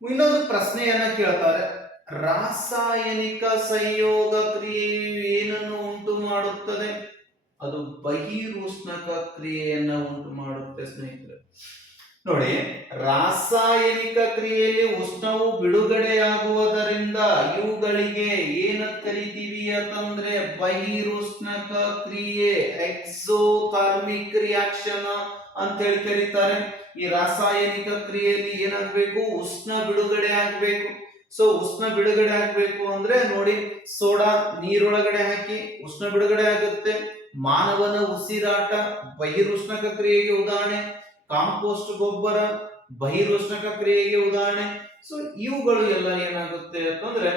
ಇನ್ನೊಂದು ಪ್ರಶ್ನೆಯನ್ನ ಕೇಳ್ತಾರೆ, ರಾಸಾಯನಿಕ ಸಂಯೋಗ ಕ್ರಿಯೆಯು ಏನನ್ನು ಉಂಟು ಮಾಡುತ್ತದೆ? ಅದು ಬಹಿರುಷ್ಣಕ ಕ್ರಿಯೆಯನ್ನ ಉಂಟು ಮಾಡುತ್ತೆ ಸ್ನೇಹಿತರೆ. ನೋಡಿ, ರಾಸಾಯನಿಕ ಕ್ರಿಯೆಯಲ್ಲಿ ಉಷ್ಣವು ಬಿಡುಗಡೆಯಾಗುವುದರಿಂದ ಇವುಗಳಿಗೆ ಏನಂತ ಕರಿತೀವಿ ಅಂತಂದ್ರೆ ಬಹಿರುಷ್ಣಕ ಕ್ರಿಯೆ, ಎಕ್ಸೋಥರ್ಮಿಕ್ ರಿಯಾಕ್ಷನ್ ಅಂತ ಹೇಳಿ ಕರೀತಾರೆ. ಈ ರಾಸಾಯನಿಕ ಕ್ರಿಯೆಯಲ್ಲಿ ಏನಾಗಬೇಕು? ಉಷ್ಣ ಬಿಡುಗಡೆ ಆಗಬೇಕು. ಸೊ ಉಷ್ಣ ಬಿಡುಗಡೆ ಆಗಬೇಕು ಅಂದ್ರೆ ನೋಡಿ, ಸೋಡಾ ನೀರೊಳಗಡೆ ಹಾಕಿ ಉಷ್ಣ ಬಿಡುಗಡೆ ಆಗುತ್ತೆ. ಮಾನವನ ಉಸಿರಾಟ ಬಹಿರುಷ್ಣಕ ಕ್ರಿಯೆಗೆ ಉದಾಹರಣೆ. ಕಾಂಪೋಸ್ಟ್ ಗೊಬ್ಬರ ಬಹಿರುಷ್ಣಕ ಕ್ರಿಯೆಗೆ ಉದಾಹರಣೆ. ಸೊ ಇವುಗಳು ಎಲ್ಲ ಏನಾಗುತ್ತೆ ಅಂತಂದ್ರೆ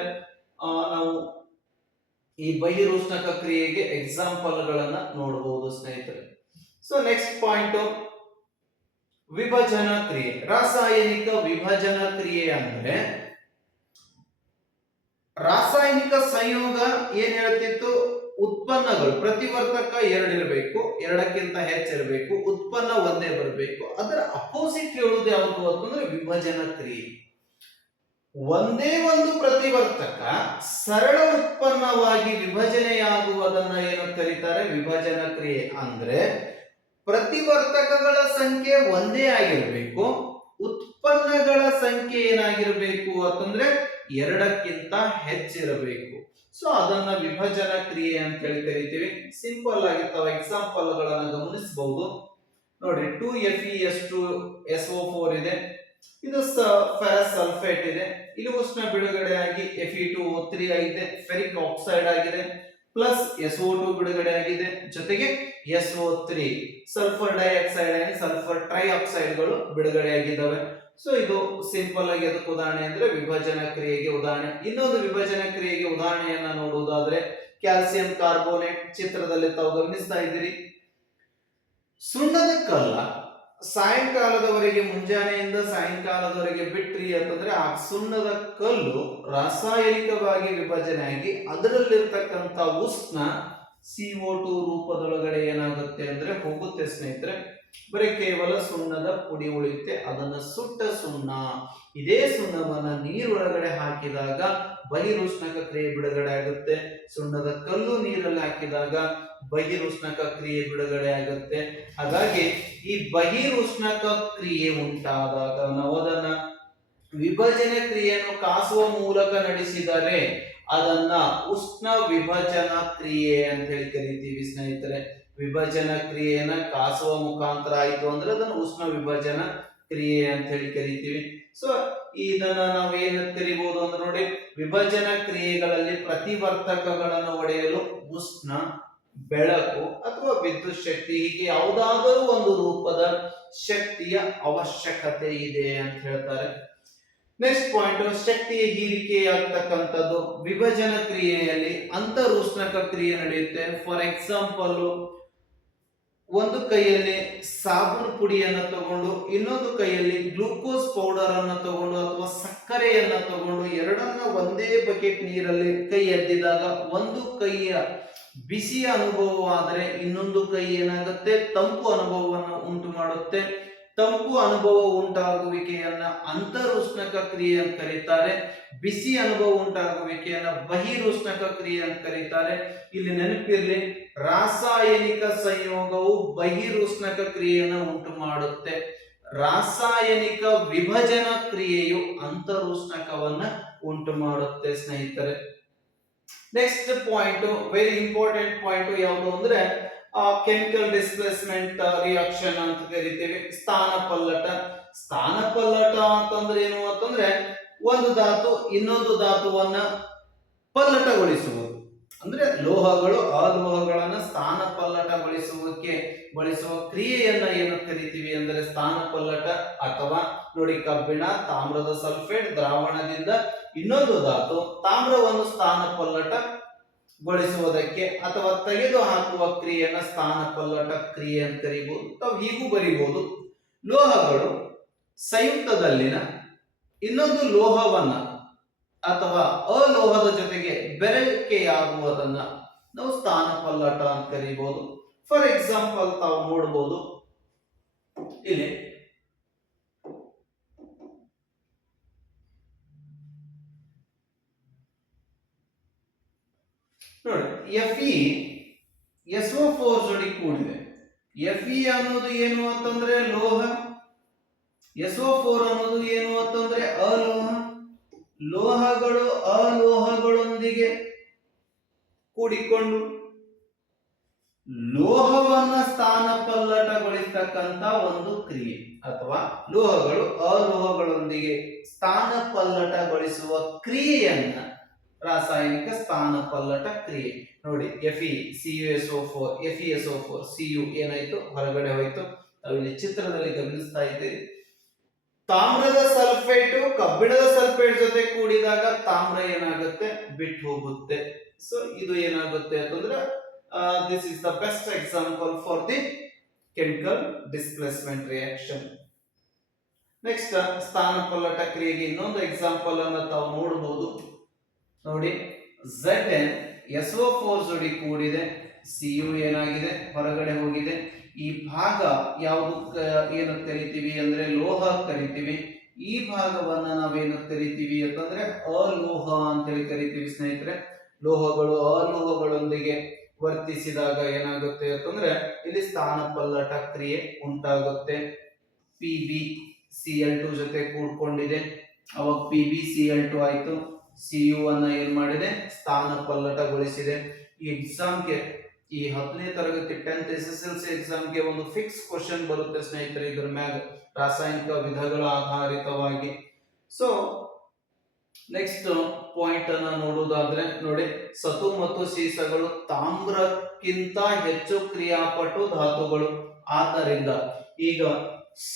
ನಾವು ಈ ಬಹಿರುಷ್ಣಕ ಕ್ರಿಯೆಗೆ ಎಕ್ಸಾಂಪಲ್ ಗಳನ್ನ ನೋಡಬಹುದು ಸ್ನೇಹಿತರೆ. ಸೊ ನೆಕ್ಸ್ಟ್ ಪಾಯಿಂಟ್, ವಿಭಜನಾ ಕ್ರಿಯೆ. ರಾಸಾಯನಿಕ ವಿಭಜನಾ ಕ್ರಿಯೆ ಅಂದ್ರೆ ರಾಸಾಯನಿಕ ಸಂಯೋಗ ಏನ್ ಹೇಳ್ತಿತ್ತು? ಉತ್ಪನ್ನಗಳು ಪ್ರತಿವರ್ತಕ 2 ಇರಬೇಕು, 2ಕ್ಕಿಂತ ಹೆಚ್ಚಿರಬೇಕು, ಉತ್ಪನ್ನ ಒಂದೇ ಬರಬೇಕು. ಅದರ ಅಪೋಸಿಟ್ ಹೇಳುವುದು ಯಾವುದು ಅಂತಂದ್ರೆ ವಿಭಜನಾ ಕ್ರಿಯೆ. ಒಂದೇ ಒಂದು ಪ್ರತಿವರ್ತಕ ಸರಳ ಉತ್ಪನ್ನವಾಗಿ ವಿಭಜನೆಯಾಗುವುದನ್ನ ಏನಂತ ಕರೀತಾರೆ? ವಿಭಜನಾ ಕ್ರಿಯೆ. ಅಂದ್ರೆ ಪ್ರತಿವರ್ತಕಗಳ ಸಂಖ್ಯೆ ಒಂದೇ ಆಗಿರಬೇಕು, ಉತ್ಪನ್ನಗಳ ಸಂಖ್ಯೆ ಏನಾಗಿರಬೇಕು ಅಂತಂದ್ರೆ 2ಕ್ಕಿಂತ ಹೆಚ್ಚಿರಬೇಕು. ಸೊ ಅದನ್ನ ವಿಭಜನಾ ಕ್ರಿಯೆ ಅಂತ ಹೇಳಿ ಕರಿತೀವಿ. ಸಿಂಪಲ್ ಆಗಿ ತಾವು ಎಕ್ಸಾಂಪಲ್ ಗಳನ್ನ ಗಮನಿಸಬಹುದು. ನೋಡಿ, 2FeS2SO4 ಇದೆ, ಇದು ಫೆರಸ್ ಸಲ್ಫೇಟ್ ಇದೆ. ಇಲ್ಲಿ ಉಷ್ಣ ಬಿಡುಗಡೆಯಾಗಿ Fe2O3 ಆಗಿದೆ, ಫೆರಿಕ್ ಆಕ್ಸೈಡ್ ಆಗಿದೆ, ಪ್ಲಸ್ SO2 ಬಿಡುಗಡೆ ಆಗಿದೆ, ಜೊತೆಗೆ SO3 ಸಲ್ಫರ್ ಡೈಆಕ್ಸೈಡ್ ಆಗಿ ಸಲ್ಫರ್ ಟ್ರೈಆಕ್ಸೈಡ್ ಗಳು ಬಿಡುಗಡೆ ಆಗಿದ್ದಾವೆ. ಸೊ ಇದು ಸಿಂಪಲ್ ಆಗಿ ಅದಕ್ಕೆ ಉದಾಹರಣೆ ಅಂದ್ರೆ ವಿಭಜನಾ ಕ್ರಿಯೆಗೆ ಉದಾಹರಣೆ. ಇನ್ನೊಂದು ವಿಭಜನಾ ಕ್ರಿಯೆಗೆ ಉದಾಹರಣೆಯನ್ನ ನೋಡುವುದಾದ್ರೆ ಕ್ಯಾಲ್ಸಿಯಂ ಕಾರ್ಬೋನೇಟ್, ಚಿತ್ರದಲ್ಲಿ ತಾವು ಗಮನಿಸ್ತಾ ಇದ್ದೀರಿ. ಸುಣ್ಣದ ಕಲ್ಲ ಸಾಯಂಕಾಲದವರೆಗೆ, ಮುಂಜಾನೆಯಿಂದ ಸಾಯಂಕಾಲದವರೆಗೆ ಬಿಟ್ರಿ ಅಂತಂದ್ರೆ ಆ ಸುಣ್ಣದ ಕಲ್ಲು ರಾಸಾಯನಿಕವಾಗಿ ವಿಭಜನೆ ಆಗಿ ಅದರಲ್ಲಿರ್ತಕ್ಕಂಥ ಉಷ್ಣ CO2 ರೂಪದೊಳಗಡೆ ಏನಾಗುತ್ತೆ ಅಂದ್ರೆ ಹೋಗುತ್ತೆ ಸ್ನೇಹಿತರೆ. ಬರೀ ಕೇವಲ ಸುಣ್ಣದ ಪುಡಿ ಉಳಿಯುತ್ತೆ, ಅದನ್ನ ಸುಟ್ಟ ಸುಣ್ಣ. ಇದೇ ಸುಣ್ಣವನ್ನ ನೀರೊಳಗಡೆ ಹಾಕಿದಾಗ ಬಹಿರುಷ್ಣಕ ಕ್ರಿಯೆ ಬಿಡುಗಡೆ ಆಗುತ್ತೆ. ಸುಣ್ಣದ ಕಲ್ಲು ನೀರಲ್ಲಿ ಹಾಕಿದಾಗ ಬಹಿರುಷ್ಣಕ ಕ್ರಿಯೆ ಬಿಡುಗಡೆ ಆಗುತ್ತೆ. ಹಾಗಾಗಿ ಈ ಬಹಿರುಷ್ಣಕ ಕ್ರಿಯೆ ಉಂಟಾದಾಗ ನಾವು ಅದನ್ನ ವಿಭಜನೆ ಕ್ರಿಯೆಯನ್ನು ಕಾಸುವ ಮೂಲಕ ನಡೆಸಿದರೆ ಅದನ್ನ ಉಷ್ಣ ವಿಭಜನಾ ಕ್ರಿಯೆ ಅಂತ ಹೇಳಿ ಕರಿತೀವಿ ಸ್ನೇಹಿತರೆ. ವಿಭಜನಾ ಕ್ರಿಯೆಯನ್ನ ಕಾಸುವ ಮುಖಾಂತರ ಆಯ್ತು ಅಂದ್ರೆ ಅದನ್ನ ಉಷ್ಣ ವಿಭಜನಾ ಕ್ರಿಯೆ ಅಂತ ಹೇಳಿ ಕರಿತೀವಿ. ಸೊ ಇದನ್ನ ನಾವೇನ್ ಕರಿಬಹುದು ಅಂದ್ರೆ ನೋಡಿ, ವಿಭಜನಾ ಕ್ರಿಯೆಗಳಲ್ಲಿ ಪ್ರತಿವರ್ತಕಗಳನ್ನು ಒಡೆಯಲು ಉಷ್ಣ, ಬೆಳಕು ಅಥವಾ ವಿದ್ಯುತ್ ಶಕ್ತಿ, ಹೀಗೆ ಯಾವುದಾದರೂ ಒಂದು ರೂಪದ ಶಕ್ತಿಯ ಅವಶ್ಯಕತೆ ಇದೆ ಅಂತ ಹೇಳ್ತಾರೆ. ನೆಕ್ಸ್ಟ್ ಪಾಯಿಂಟ್, ಶಕ್ತಿಯ ಹೀರಿಕೆಯಾಗ್ತಕ್ಕಂಥದ್ದು. ವಿಭಜನಾ ಕ್ರಿಯೆಯಲ್ಲಿ ಅಂತರುಷ್ಣಕ ಕ್ರಿಯೆ ನಡೆಯುತ್ತೆ. ಫಾರ್ ಎಕ್ಸಾಂಪಲ್, ಒಂದು ಕೈಯಲ್ಲಿ ಸಾಬೂನು ಪುಡಿಯನ್ನು ತಗೊಂಡು ಇನ್ನೊಂದು ಕೈಯಲ್ಲಿ ಗ್ಲೂಕೋಸ್ ಪೌಡರ್ ಅನ್ನು ತಗೊಂಡು ಅಥವಾ ಸಕ್ಕರೆಯನ್ನ ತಗೊಂಡು ಎರಡನ್ನ ಒಂದೇ ಬಕೆಟ್ ನೀರಲ್ಲಿ ಕೈ ಎದ್ದಿದಾಗ ಒಂದು ಕೈಯ ಬಿಸಿಯ ಅನುಭವವಾದರೆ ಇನ್ನೊಂದು ಕೈ ಏನಾಗುತ್ತೆ? ತಂಪು ಅನುಭವವನ್ನು ಉಂಟು ಮಾಡುತ್ತೆ. ತಂಪು ಅನುಭವ ಉಂಟಾಗುವಿಕೆಯನ್ನ ಅಂತರುಷ್ಣಕ ಕ್ರಿಯೆ ಅಂತ ಕರೀತಾರೆ. ಬಿಸಿ ಅನುಭವ ಉಂಟಾಗುವಿಕೆಯನ್ನ ಬಹಿರುಷ್ಣಕ ಕ್ರಿಯೆ ಅಂತ ಕರೀತಾರೆ. ಇಲ್ಲಿ ನೆನಪಿರ್ಲಿ, ರಾಸಾಯನಿಕ ಸಂಯೋಗವು ಬಹಿರುಷ್ಣಕ ಕ್ರಿಯೆಯನ್ನು ಉಂಟು ಮಾಡುತ್ತೆ. ರಾಸಾಯನಿಕ ವಿಭಜನ ಕ್ರಿಯೆಯು ಅಂತರುಷ್ಣಕವನ್ನ ಉಂಟು ಮಾಡುತ್ತೆ ಸ್ನೇಹಿತರೆ. Next point, very important point ಯಾವುದು ಅಂದ್ರೆ ಕೆಮಿಕಲ್ ಡಿಸ್ಪ್ಲೇಸ್ಮೆಂಟ್ ರಿಯಾಕ್ಷನ್ ಅಂತ ಕರಿತೀವಿ. ಸ್ಥಾನ ಪಲ್ಲಟ. ಸ್ಥಾನ ಪಲ್ಲಟ ಅಂತಂದ್ರೆ ಏನು ಅಂತಂದ್ರೆ ಒಂದು ಧಾತು ಇನ್ನೊಂದು ಧಾತುವನ್ನ ಪಲ್ಲಟಗೊಳಿಸುವುದು. ಅಂದ್ರೆ ಲೋಹಗಳು ಅಲೋಹಗಳನ್ನ ಸ್ಥಾನ ಬಳಸುವ ಕ್ರಿಯೆಯನ್ನ ಏನು ಕರಿತೀವಿ ಅಂದ್ರೆ ಸ್ಥಾನ ಪಲ್ಲಟ. ಅಥವಾ ನೋಡಿ, ಕಬ್ಬಿಣ ತಾಮ್ರದ ಸಲ್ಫೇಟ್ ದ್ರಾವಣದಿಂದ ಇನ್ನೊಂದು ಧಾತು ತಾಮ್ರವನ್ನು ಸ್ಥಾನ ಪಲ್ಲಟಗೊಳಿಸುವುದಕ್ಕೆ ಅಥವಾ ತೆಗೆದು ಹಾಕುವ ಕ್ರಿಯೆಯನ್ನ ಸ್ಥಾನ ಪಲ್ಲಟ ಕ್ರಿಯೆ ಅಂತ ಕರೀಬಹುದು. ತಾವು ಹೀಗೂ ಬರೀಬಹುದು, ಲೋಹಗಳು ಸಂಯುಕ್ತದಲ್ಲಿನ ಇನ್ನೊಂದು ಲೋಹವನ್ನ ಅಥವಾ ಅಲೋಹದ ಜೊತೆಗೆ ಬೆರಕೆಯಾಗುವುದನ್ನ ನಾವು ಸ್ಥಾನ ಪಲ್ಲಟ ಅಂತ ಕರೀಬಹುದು. ಫಾರ್ ಎಕ್ಸಾಂಪಲ್ ತಾವು ನೋಡಬಹುದು ಇಲ್ಲಿ ನೋಡಿ, FeSO4 ಜೋಡಿ ಕೂಡಿದೆ. Fe ಅನ್ನೋದು ಏನು ಅಂತಂದ್ರೆ ಲೋಹ, SO4 ಅನ್ನೋದು ಏನು ಅಂತಂದ್ರೆ ಅಲೋಹ. ಲೋಹಗಳು ಅಲೋಹಗಳೊಂದಿಗೆ ಕೂಡಿಕೊಂಡು ಲೋಹವನ್ನ ಸ್ಥಾನ ಪಲ್ಲಟಗೊಳಿಸ್ತಕ್ಕಂತ ಒಂದು ಕ್ರಿಯೆ, ಅಥವಾ ಲೋಹಗಳು ಅಲೋಹಗಳೊಂದಿಗೆ ಸ್ಥಾನ ಪಲ್ಲಟಗೊಳಿಸುವ ಕ್ರಿಯೆಯನ್ನ ರಾಸಾಯನಿಕ ಸ್ಥಾನ ಪಲ್ಲಟ ಕ್ರಿಯೆ. ನೋಡಿ, FeSO4 Cu ಏನಾಯ್ತು, ಹೊರಗಡೆ ಹೋಯ್ತು. ನಾವು ಇಲ್ಲಿ ಚಿತ್ರದಲ್ಲಿ ಗಮನಿಸ್ತಾ ಇದ್ದೀರಿ. ತಾಮ್ರದ ಸಲ್ಫೇಟ್ ಕಬ್ಬಿಣದ ಸಲ್ಫೇಟ್ ಜೊತೆ ಕೂಡಿದಾಗ ತಾಮ್ರ ಏನಾಗುತ್ತೆ, ಬಿಟ್ಟು ಹೋಗುತ್ತೆ. ಸೊ ಇದು ಏನಾಗುತ್ತೆ ಅಂತಂದ್ರೆ this is the best example for the chemical displacement reaction. Next, ಸ್ಥಾನ ಪಲ್ಲಟ ಕ್ರಿಯೆಗೆ ಇನ್ನೊಂದು ಎಕ್ಸಾಂಪಲ್ ಅನ್ನು ತಾವು ನೋಡಬಹುದು. ನೋಡಿ, ZnSO4 ಜೋಡಿ ಕೂಡಿದೆ, Cu ಏನಾಗಿದೆ, ಹೊರಗಡೆ ಹೋಗಿದೆ. ಈ ಭಾಗ ಯಾವುದು ಏನು ಕರಿತೀವಿ ಅಂದ್ರೆ ಲೋಹ ಕರಿತೀವಿ. ಈ ಭಾಗವನ್ನ ನಾವೇನು ಕರಿತೀವಿ ಅಂತಂದ್ರೆ ಅಲೋಹ ಅಂತೇಳಿ ಕರಿತೀವಿ ಸ್ನೇಹಿತರೆ. ಲೋಹಗಳು ಅಲೋಹಗಳೊಂದಿಗೆ ವರ್ತಿಸಿದಾಗ ಏನಾಗುತ್ತೆ ಅಂತಂದ್ರೆ ಇಲ್ಲಿ ಸ್ಥಾನ ಪಲ್ಲಟ ಕ್ರಿಯೆ ಉಂಟಾಗುತ್ತೆ. PbCl2 ಜೊತೆ ಕೂಡ್ಕೊಂಡಿದೆ, ಅವಾಗ PbCl2 ಆಯ್ತು. Cu ಅನ್ನ ಏನ್ ಮಾಡಿದೆ, ಸ್ಥಾನ ಪಲ್ಲಟಗೊಳಿಸಿದೆ. ಈ ಎಕ್ಸಾಮ್ಗೆ, ಈ 10ನೇ ತರಗತಿ 10th SSLC ಎಕ್ಸಾಮ್ಗೆ ಒಂದು ಫಿಕ್ಸ್ ಕ್ವಶನ್ ಬರುತ್ತೆ ಸ್ನೇಹಿತರೆ ಇದ್ರ ಮ್ಯಾಗ, ರಾಸಾಯನಿಕ ವಿಧಗಳ ಆಧಾರಿತವಾಗಿ. ಸೊ ನೆಕ್ಸ್ಟ್ ಪಾಯಿಂಟ್ ಅನ್ನ ನೋಡುವುದಾದ್ರೆ ನೋಡಿ, ಸತು ಮತ್ತು ಸೀಸಗಳು ತಾಮ್ರಕ್ಕಿಂತ ಹೆಚ್ಚು ಕ್ರಿಯಾಪಟು ಧಾತುಗಳು. ಆದ್ದರಿಂದ ಈಗ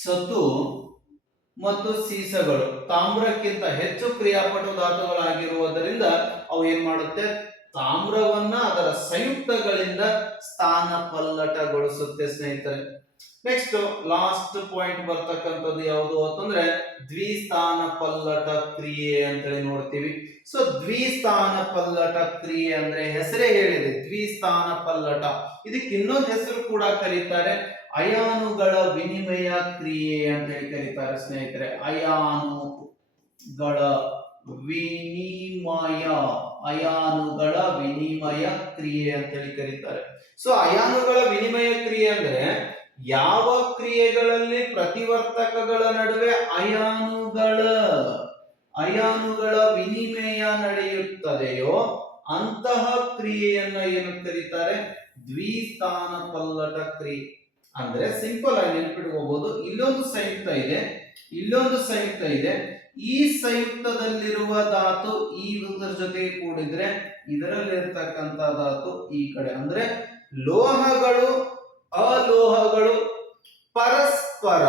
ಸತು ಮತ್ತು ಸೀಸಗಳು ತಾಮ್ರಕ್ಕಿಂತ ಹೆಚ್ಚು ಕ್ರಿಯಾಪಟು ಧಾತುಗಳಾಗಿರುವುದರಿಂದ ಅವು ಏನ್ ಮಾಡುತ್ತೆ, ತಾಮ್ರವನ್ನ ಅದರ ಸಂಯುಕ್ತಗಳಿಂದ ಸ್ಥಾನ ಪಲ್ಲಟಗೊಳಿಸುತ್ತೆ ಸ್ನೇಹಿತರೆ. ನೆಕ್ಸ್ಟ್ ಲಾಸ್ಟ್ ಪಾಯಿಂಟ್ ಬರ್ತಕ್ಕಂಥದ್ದು ಯಾವುದು ಅಂತಂದ್ರೆ ದ್ವಿಸ್ಥಾನ ಪಲ್ಲಟ ಕ್ರಿಯೆ ಅಂತೇಳಿ ನೋಡ್ತೀವಿ. ಸೊ ದ್ವಿಸ್ಥಾನ ಪಲ್ಲಟ ಕ್ರಿಯೆ ಅಂದ್ರೆ ಹೆಸರೇ ಹೇಳಿದೆ, ದ್ವಿಸ್ಥಾನ ಪಲ್ಲಟ. ಇದಕ್ಕೆ ಇನ್ನೊಂದು ಹೆಸರು ಕೂಡ ಕರೀತಾರೆ, ಅಯಾನುಗಳ ವಿನಿಮಯ ಕ್ರಿಯೆ ಅಂತ ಹೇಳಿ ಕರೀತಾರೆ ಸ್ನೇಹಿತರೆ. ಅಯಾನುಗಳ ವಿನಿಮಯ ಕ್ರಿಯೆ ಅಂತ ಹೇಳಿ ಕರೀತಾರೆ. ಸೊ ಅಯಾನುಗಳ ವಿನಿಮಯ ಕ್ರಿಯೆ ಅಂದ್ರೆ ಯಾವ ಕ್ರಿಯೆಗಳಲ್ಲಿ ಪ್ರತಿವರ್ತಕಗಳ ನಡುವೆ ಅಯಾನುಗಳ ವಿನಿಮಯ ನಡೆಯುತ್ತದೆಯೋ ಅಂತಹ ಕ್ರಿಯೆಯನ್ನ ಏನು ಕರೀತಾರೆ, ದ್ವಿಸ್ಥಾನ ಪಲ್ಲಟ ಕ್ರಿಯೆ. ಅಂದ್ರೆ ಸಿಂಪಲ್ ಆಗಿ ನೆನಪಿಟ್ಕೋಬಹುದು, ಇಲ್ಲೊಂದು ಸಂಯುಕ್ತ ಇದೆ, ಇಲ್ಲೊಂದು ಸಂಯುಕ್ತ ಇದೆ. ಈ ಸಂಯುಕ್ತದಲ್ಲಿರುವ ಧಾತು ಈ ಒಂದರ ಜೊತೆಗೆ ಕೂಡಿದ್ರೆ ಇದರಲ್ಲಿರ್ತಕ್ಕಂಥ ಧಾತು ಈ ಕಡೆ. ಅಂದ್ರೆ ಲೋಹಗಳು ಅಲೋಹಗಳು ಪರಸ್ಪರ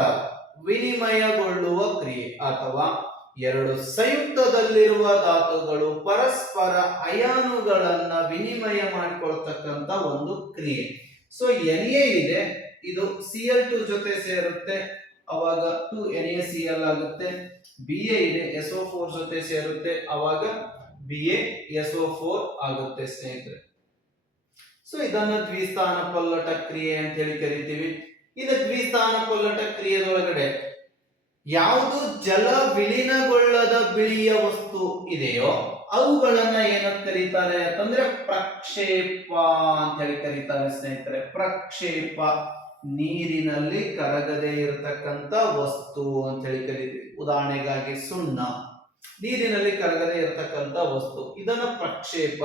ವಿನಿಮಯಗೊಳ್ಳುವ ಕ್ರಿಯೆ, ಅಥವಾ ಎರಡು ಸಂಯುಕ್ತದಲ್ಲಿರುವ ಧಾತುಗಳು ಪರಸ್ಪರ ಅಯಾನುಗಳನ್ನ ವಿನಿಮಯ ಮಾಡಿಕೊಳ್ತಕ್ಕಂತ ಒಂದು ಕ್ರಿಯೆ. ಸೊ Na ಇದೆ, ಇದು Cl2 ಜೊತೆ ಸೇರುತ್ತೆ, ಅವಾಗ 2NaCl ಆಗುತ್ತೆ. Ba ಇದೆ, SO4 ಜೊತೆ ಸೇರುತ್ತೆ, ಅವಾಗ BaSO4 ಆಗುತ್ತೆ ಸ್ನೇಹಿತರೆ. ಸೊ ಇದನ್ನ ದ್ವಿಸ್ಥಾನ ಪಲ್ಲಟ ಕ್ರಿಯೆ ಅಂತ ಹೇಳಿ ಕರಿತೀವಿ. ಇನ್ನು ದ್ವಿಸ್ಥಾನ ಕೊಲ್ಲಟ ಕ್ರಿಯೆದೊಳಗಡೆ ಯಾವುದು ಜಲ ವಿಲೀನಗೊಳ್ಳದ ಬಿಳಿಯ ವಸ್ತು ಇದೆಯೋ ಅವುಗಳನ್ನ ಏನಂತ ಕರೀತಾರೆ ಅಂತಂದ್ರೆ ಪ್ರಕ್ಷೇಪ ಅಂತ ಹೇಳಿ ಕರೀತಾರೆ ಸ್ನೇಹಿತರೆ. ಪ್ರಕ್ಷೇಪ ನೀರಿನಲ್ಲಿ ಕರಗದೆ ಇರತಕ್ಕಂತ ವಸ್ತು ಅಂತ ಹೇಳಿ ಕರೀತೀವಿ. ಉದಾಹರಣೆಗಾಗಿ ಸುಣ್ಣ ನೀರಿನಲ್ಲಿ ಕರಗದೆ ಇರತಕ್ಕಂತ ವಸ್ತು, ಇದನ್ನ ಪ್ರಕ್ಷೇಪ.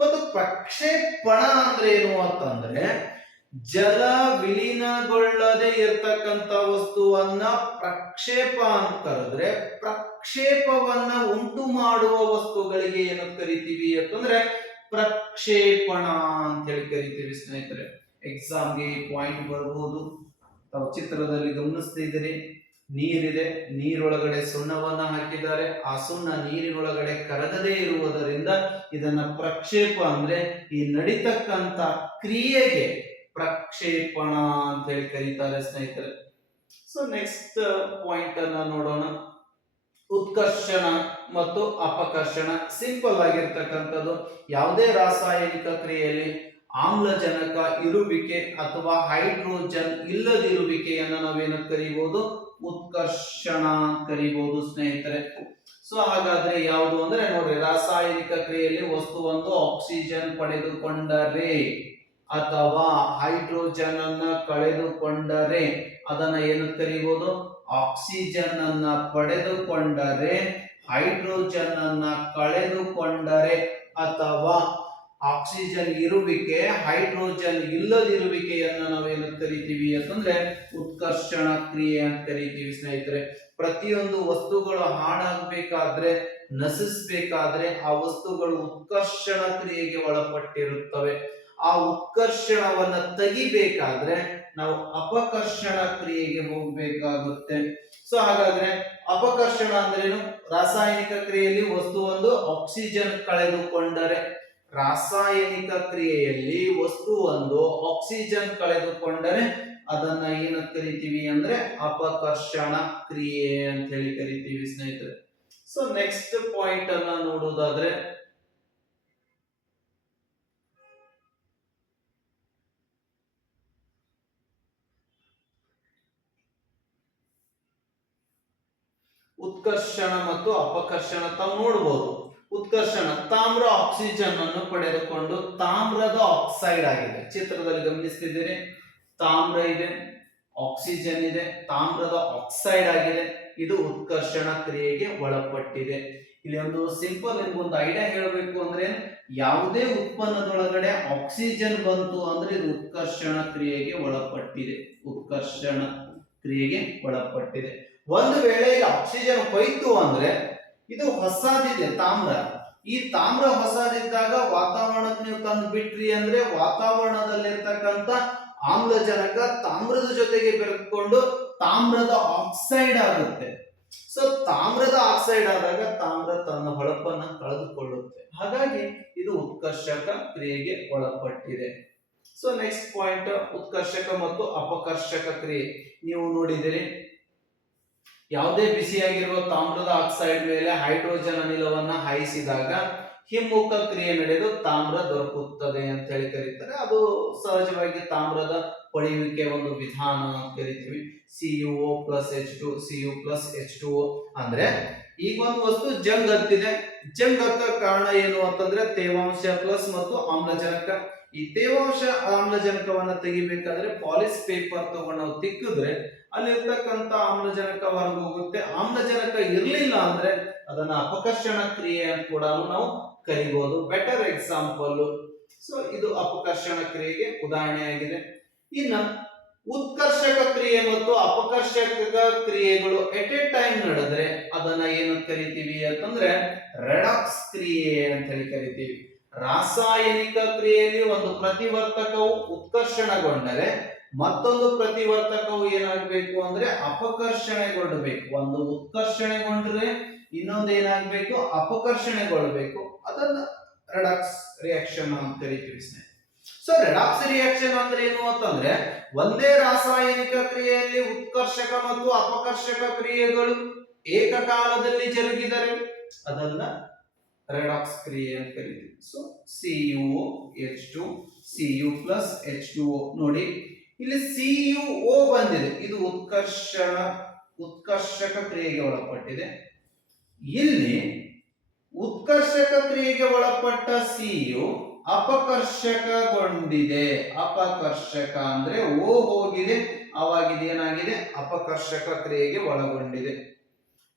ಮತ್ತು ಪ್ರಕ್ಷೇಪಣ ಅಂದ್ರೆ ಏನು ಅಂತಂದ್ರೆ ಜಲ ವಿಲೀನಗೊಳ್ಳದೆ ಇರತಕ್ಕಂತ ವಸ್ತುವನ್ನ ಪ್ರಕ್ಷೇಪ ಅಂತ ಕರೆದ್ರೆ ಪ್ರಕ್ಷೇಪವನ್ನ ಉಂಟು ಮಾಡುವ ವಸ್ತುಗಳಿಗೆ ಏನಂತ ಕರಿತೀವಿ ಅಂತಂದ್ರೆ ಪ್ರಕ್ಷೇಪಣ ಅಂತ ಹೇಳಿ ಕರಿತೀವಿ ಸ್ನೇಹಿತರೆ. ಎಕ್ಸಾಮ್ಗೆ ಪಾಯಿಂಟ್ ಬರಬಹುದು. ತಾವು ಚಿತ್ರದಲ್ಲಿ ಗಮನಿಸ್ತಿದ್ದೀರಿ, ನೀರಿದೆ, ನೀರೊಳಗಡೆ ಸುಣ್ಣವನ್ನ ಹಾಕಿದ್ದಾರೆ, ಆ ಸುಣ್ಣ ನೀರಿನೊಳಗಡೆ ಕರಗದೇ ಇರುವುದರಿಂದ ಇದನ್ನ ಪ್ರಕ್ಷೇಪ ಅಂದ್ರೆ ಈ ನಡೀತಕ್ಕಂತ ಕ್ರಿಯೆಗೆ ಪ್ರಕ್ಷೇಪಣ ಅಂತ ಹೇಳಿ ಕರೀತಾರೆ ಸ್ನೇಹಿತರೆ. ಸೊ ನೆಕ್ಸ್ಟ್ ಪಾಯಿಂಟ್ ಅನ್ನ ನೋಡೋಣ. ಉತ್ಕರ್ಷಣ ಮತ್ತು ಅಪಕರ್ಷಣ ಸಿಂಪಲ್ ಆಗಿರ್ತಕ್ಕಂಥದ್ದು. ಯಾವುದೇ ರಾಸಾಯನಿಕ ಕ್ರಿಯೆಯಲ್ಲಿ ಆಮ್ಲಜನಕ ಇರುವಿಕೆ ಅಥವಾ ಹೈಡ್ರೋಜನ್ ಇಲ್ಲದಿರುವಿಕೆಯನ್ನು ನಾವೇನ ಕರೀಬಹುದು, ಉತ್ಕರ್ಷಣ ಕರೀಬಹುದು ಸ್ನೇಹಿತರೆ. ಸೊ ಹಾಗಾದ್ರೆ ಯಾವುದು ಅಂದ್ರೆ ನೋಡ್ರಿ, ರಾಸಾಯನಿಕ ಕ್ರಿಯೆಯಲ್ಲಿ ವಸ್ತುವೊಂದು ಆಕ್ಸಿಜನ್ ಪಡೆದುಕೊಂಡರೆ ಅಥವಾ ಹೈಡ್ರೋಜನ್ ಅನ್ನ ಕಳೆದುಕೊಂಡರೆ ಅದನ್ನ ಏನು ಕರೀಬಹುದು, ಆಕ್ಸಿಜನ್ ಅನ್ನ ಪಡೆದುಕೊಂಡರೆ, ಹೈಡ್ರೋಜನ್ ಅನ್ನ ಕಳೆದುಕೊಂಡರೆ ಅಥವಾ ಆಕ್ಸಿಜನ್ ಇರುವಿಕೆ ಹೈಡ್ರೋಜನ್ ಇಲ್ಲದಿರುವಿಕೆಯನ್ನ ನಾವೇನು ಕರಿತೀವಿ ಅಂತಂದ್ರೆ ಉತ್ಕರ್ಷಣ ಕ್ರಿಯೆ ಅಂತ ಕರಿತೀವಿ ಸ್ನೇಹಿತರೆ. ಪ್ರತಿಯೊಂದು ವಸ್ತುಗಳು ಹಾಳಾಗಬೇಕಾದ್ರೆ, ನಶಿಸಬೇಕಾದ್ರೆ ಆ ವಸ್ತುಗಳು ಉತ್ಕರ್ಷಣ ಕ್ರಿಯೆಗೆ ಒಳಪಟ್ಟಿರುತ್ತವೆ. ಆ ಉತ್ಕರ್ಷಣವನ್ನ ತೆಗಿಬೇಕಾದ್ರೆ ನಾವು ಅಪಕರ್ಷಣ ಕ್ರಿಯೆಗೆ ಹೋಗಬೇಕಾಗುತ್ತೆ. ಸೊ ಹಾಗಾದ್ರೆ ಅಪಕರ್ಷಣ ಅಂದ್ರೇನು? ರಾಸಾಯನಿಕ ಕ್ರಿಯೆಯಲ್ಲಿ ವಸ್ತುವೊಂದು ಆಕ್ಸಿಜನ್ ಕಳೆದುಕೊಂಡರೆ, ರಾಸಾಯನಿಕ ಕ್ರಿಯೆಯಲ್ಲಿ ವಸ್ತುವೊಂದು ಆಕ್ಸಿಜನ್ ಕಳೆದುಕೊಂಡರೆ ಅದನ್ನ ಏನಂತ ಕರಿತೀವಿ ಅಂದ್ರೆ ಅಪಕರ್ಷಣ ಕ್ರಿಯೆ ಅಂತ ಹೇಳಿ ಕರಿತೀವಿ ಸ್ನೇಹಿತರೆ. ಸೊ ನೆಕ್ಸ್ಟ್ ಪಾಯಿಂಟ್ ಅನ್ನ ನೋಡುವುದಾದ್ರೆ, ಉತ್ಕರ್ಷಣ ಮತ್ತು ಅಪಕರ್ಷಣ ತಾವು ನೋಡಬಹುದು. ಉತ್ಕರ್ಷಣ, ತಾಮ್ರ ಆಕ್ಸಿಜನ್ ಅನ್ನು ಪಡೆದುಕೊಂಡು ತಾಮ್ರದ ಆಕ್ಸೈಡ್ ಆಗಿದೆ. ಚಿತ್ರದಲ್ಲಿ ಗಮನಿಸ್ತಿದ್ದೀರಿ, ತಾಮ್ರ ಇದೆ, ಆಕ್ಸಿಜನ್ ಇದೆ, ತಾಮ್ರದ ಆಕ್ಸೈಡ್ ಆಗಿದೆ. ಇದು ಉತ್ಕರ್ಷಣ ಕ್ರಿಯೆಗೆ ಒಳಪಟ್ಟಿದೆ. ಇಲ್ಲಿ ಒಂದು ಸಿಂಪಲ್ ಒಂದು ಐಡಿಯಾ ಹೇಳಬೇಕು ಅಂದ್ರೆ, ಯಾವುದೇ ಉತ್ಪನ್ನದೊಳಗಡೆ ಆಕ್ಸಿಜನ್ ಬಂತು ಅಂದ್ರೆ ಇದು ಉತ್ಕರ್ಷಣ ಕ್ರಿಯೆಗೆ ಒಳಪಟ್ಟಿದೆ. ಉತ್ಕರ್ಷಣ ಕ್ರಿಯೆಗೆ ಒಳಪಟ್ಟಿದೆ. ಒಂದು ವೇಳೆ ಆಕ್ಸಿಜನ್ ಹೋಯ್ತು ಅಂದ್ರೆ ಇದು ಹೊಸದಿದೆ ತಾಮ್ರ. ಈ ತಾಮ್ರ ಹೊಸದಿದ್ದಾಗ ವಾತಾವರಣಕ್ಕೆ ನೀವು ತಂದು ಬಿಟ್ರಿ ಅಂದ್ರೆ ವಾತಾವರಣದಲ್ಲಿರ್ತಕ್ಕಂಥ ಆಮ್ಲಜನಕ ತಾಮ್ರದ ಜೊತೆಗೆ ಬೆರೆತುಕೊಂಡು ತಾಮ್ರದ ಆಕ್ಸೈಡ್ ಆಗುತ್ತೆ. ಸೊ ತಾಮ್ರದ ಆಕ್ಸೈಡ್ ಆದಾಗ ತಾಮ್ರ ತನ್ನ ಹೊಳಪನ್ನ ಕಳೆದುಕೊಳ್ಳುತ್ತೆ. ಹಾಗಾಗಿ ಇದು ಉತ್ಕರ್ಷಕ ಕ್ರಿಯೆಗೆ ಒಳಪಟ್ಟಿದೆ. ಸೊ ನೆಕ್ಸ್ಟ್ ಪಾಯಿಂಟ್, ಉತ್ಕರ್ಷಕ ಮತ್ತು ಅಪಕರ್ಷಕ ಕ್ರಿಯೆ. ನೀವು ನೋಡಿದಿರಿ, ಯಾವುದೇ ಬಿಸಿಯಾಗಿರುವ ತಾಮ್ರದ ಆಕ್ಸೈಡ್ ಮೇಲೆ ಹೈಡ್ರೋಜನ್ ಅನಿಲವನ್ನ ಹಾಯಿಸಿದಾಗ ಹಿಮ್ಮುಖ ಕ್ರಿಯೆ ನಡೆದು ತಾಮ್ರ ದೊರಕುತ್ತದೆ ಅಂತ ಹೇಳಿ ಕರೀತಾರೆ. ಅದು ಸಹಜವಾಗಿ ತಾಮ್ರದ ಪಡೆಯುವಿಕೆ ಒಂದು ವಿಧಾನ ಅಂತ ಕರಿತೀವಿ. CuO + H2, Cu + H2O ಅಂದ್ರೆ ಈಗ ಒಂದು ವಸ್ತು ಜಂಗ್ ಹತ್ತಿದೆ. ಜಂಗ್ ಹತ್ತ ಕಾರಣ ಏನು ಅಂತಂದ್ರೆ ತೇವಾಂಶ ಪ್ಲಸ್ ಮತ್ತು ಆಮ್ಲಜನಕ. ಈ ತೇವಾಂಶ ಆಮ್ಲಜನಕವನ್ನ ತೆಗಿಬೇಕಾದ್ರೆ ಪಾಲಿಸ್ ಪೇಪರ್ ತಗೊಂಡು ನಾವು ತಿಕ್ಕಿದ್ರೆ ಅಲ್ಲಿರ್ತಕ್ಕಂಥ ಆಮ್ಲಜನಕ ಹೊರಗೆ ಹೋಗುತ್ತೆ. ಆಮ್ಲಜನಕ ಇರಲಿಲ್ಲ ಅಂದ್ರೆ ಅದನ್ನ ಅಪಕರ್ಷಣ ಕ್ರಿಯೆ ಅಂತ ಕೂಡ ನಾವು ಕರಿಬಹುದು. Better example. ಸೊ ಇದು ಅಪಕರ್ಷಣ ಕ್ರಿಯೆಗೆ ಉದಾಹರಣೆಯಾಗಿದೆ. ಇನ್ನು ಉತ್ಕರ್ಷಕ ಕ್ರಿಯೆ ಮತ್ತು ಅಪಕರ್ಷಕ ಕ್ರಿಯೆಗಳು ಎಟ್ ಎ ಟೈಮ್ ನಡೆದ್ರೆ ಅದನ್ನ ಏನು ಕರಿತೀವಿ ಅಂತಂದ್ರೆ ರೆಡಾಕ್ಸ್ ಕ್ರಿಯೆ ಅಂತ ಹೇಳಿ ಕರಿತೀವಿ. ರಾಸಾಯನಿಕ ಕ್ರಿಯೆಯಲ್ಲಿ ಒಂದು ಪ್ರತಿವರ್ತಕವು ಉತ್ಕರ್ಷಣಗೊಂಡರೆ ಮತ್ತೊಂದು ಪ್ರತಿವರ್ತಕವು ಏನಾಗಬೇಕು ಅಂದ್ರೆ ಅಪಕರ್ಷಣೆಗೊಳ್ಳಬೇಕು. ಒಂದು ಉತ್ಕರ್ಷಣೆಗೊಂಡ್ರೆ ಇನ್ನೊಂದು ಏನಾಗಬೇಕು, ಅಪಕರ್ಷಣೆಗೊಳ್ಳಬೇಕು. ಅದನ್ನ ರೆಡಾಕ್ಸ್ ರಿಯಾಕ್ಷನ್ ಅಂತ ಕರಿತೀವಿ ಸ್ನೇಹಿತರೆ. ಸೊ ರೆಡಾಕ್ಸ್ ರಿಯಾಕ್ಷನ್ ಅಂದ್ರೆ ಏನು ಅಂತಂದ್ರೆ ಒಂದೇ ರಾಸಾಯನಿಕ ಕ್ರಿಯೆಯಲ್ಲಿ ಉತ್ಕರ್ಷಕ ಮತ್ತು ಅಪಕರ್ಷಕ ಕ್ರಿಯೆಗಳು ಏಕಕಾಲದಲ್ಲಿ ಜರುಗಿದರೆ ಅದನ್ನ ರೆಡಾಕ್ಸ್ ಕ್ರಿಯೆ ಅಂತ ಕರಿತೀವಿ. So CuO H2 Cu + H2O ನೋಡಿ, ಇಲ್ಲಿ CuO ಬಂದಿದೆ, ಇದು ಉತ್ಕರ್ಷಕ ಕ್ರಿಯೆಗೆ ಒಳಪಟ್ಟಿದೆ. ಇಲ್ಲಿ ಉತ್ಕರ್ಷಕ ಕ್ರಿಯೆಗೆ ಒಳಪಟ್ಟ Cu ಅಪಕರ್ಷಕಗೊಂಡಿದೆ. ಅಪಕರ್ಷಕ ಅಂದ್ರೆ O ಹೋಗಿದೆ, ಅವಾಗಿದೆ ಏನಾಗಿದೆ, ಅಪಕರ್ಷಕ ಕ್ರಿಯೆಗೆ ಒಳಗೊಂಡಿದೆ.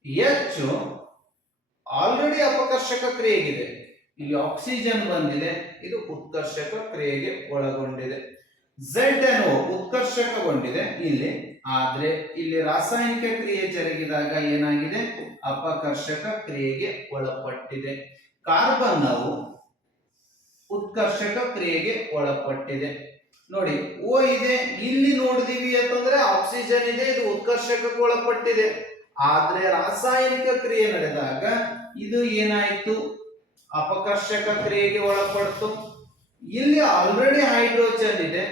H ಆಲ್ರೆಡಿ ಅಪಕರ್ಷಕ ಕ್ರಿಯೆಗಿದೆ, ಇಲ್ಲಿ ಆಕ್ಸಿಜನ್ ಬಂದಿದೆ, ಇದು ಉತ್ಕರ್ಷಕ ಕ್ರಿಯೆಗೆ ಒಳಗೊಂಡಿದೆ. ZnO ಉತ್ಕರ್ಷಕಗೊಂಡಿದೆ ಇಲ್ಲಿ, ಆದ್ರೆ ಇಲ್ಲಿ ರಾಸಾಯನಿಕ ಕ್ರಿಯೆ ಜರುಗಿದಾಗ ಏನಾಗಿದೆ, ಅಪಕರ್ಷಕ ಕ್ರಿಯೆಗೆ ಒಳಪಟ್ಟಿದೆ. ಕಾರ್ಬನ್ ಉತ್ಕರ್ಷಕ ಕ್ರಿಯೆಗೆ ಒಳಪಟ್ಟಿದೆ. ನೋಡಿ O ಇದೆ, ಇಲ್ಲಿ ನೋಡಿದೀವಿ ಅಂತಂದ್ರೆ ಆಕ್ಸಿಜನ್ ಇದೆ, ಇದು ಉತ್ಕರ್ಷಕಕ್ಕೆ ಒಳಪಟ್ಟಿದೆ. ಆದ್ರೆ ರಾಸಾಯನಿಕ ಕ್ರಿಯೆ ನಡೆದಾಗ ಇದು ಏನಾಯ್ತು, ಅಪಕರ್ಷಕ ಕ್ರಿಯೆಗೆ ಒಳಪಡ್ತು. ಇಲ್ಲಿ ಆಲ್ರೆಡಿ ಹೈಡ್ರೋಜನ್ ಇದೆ,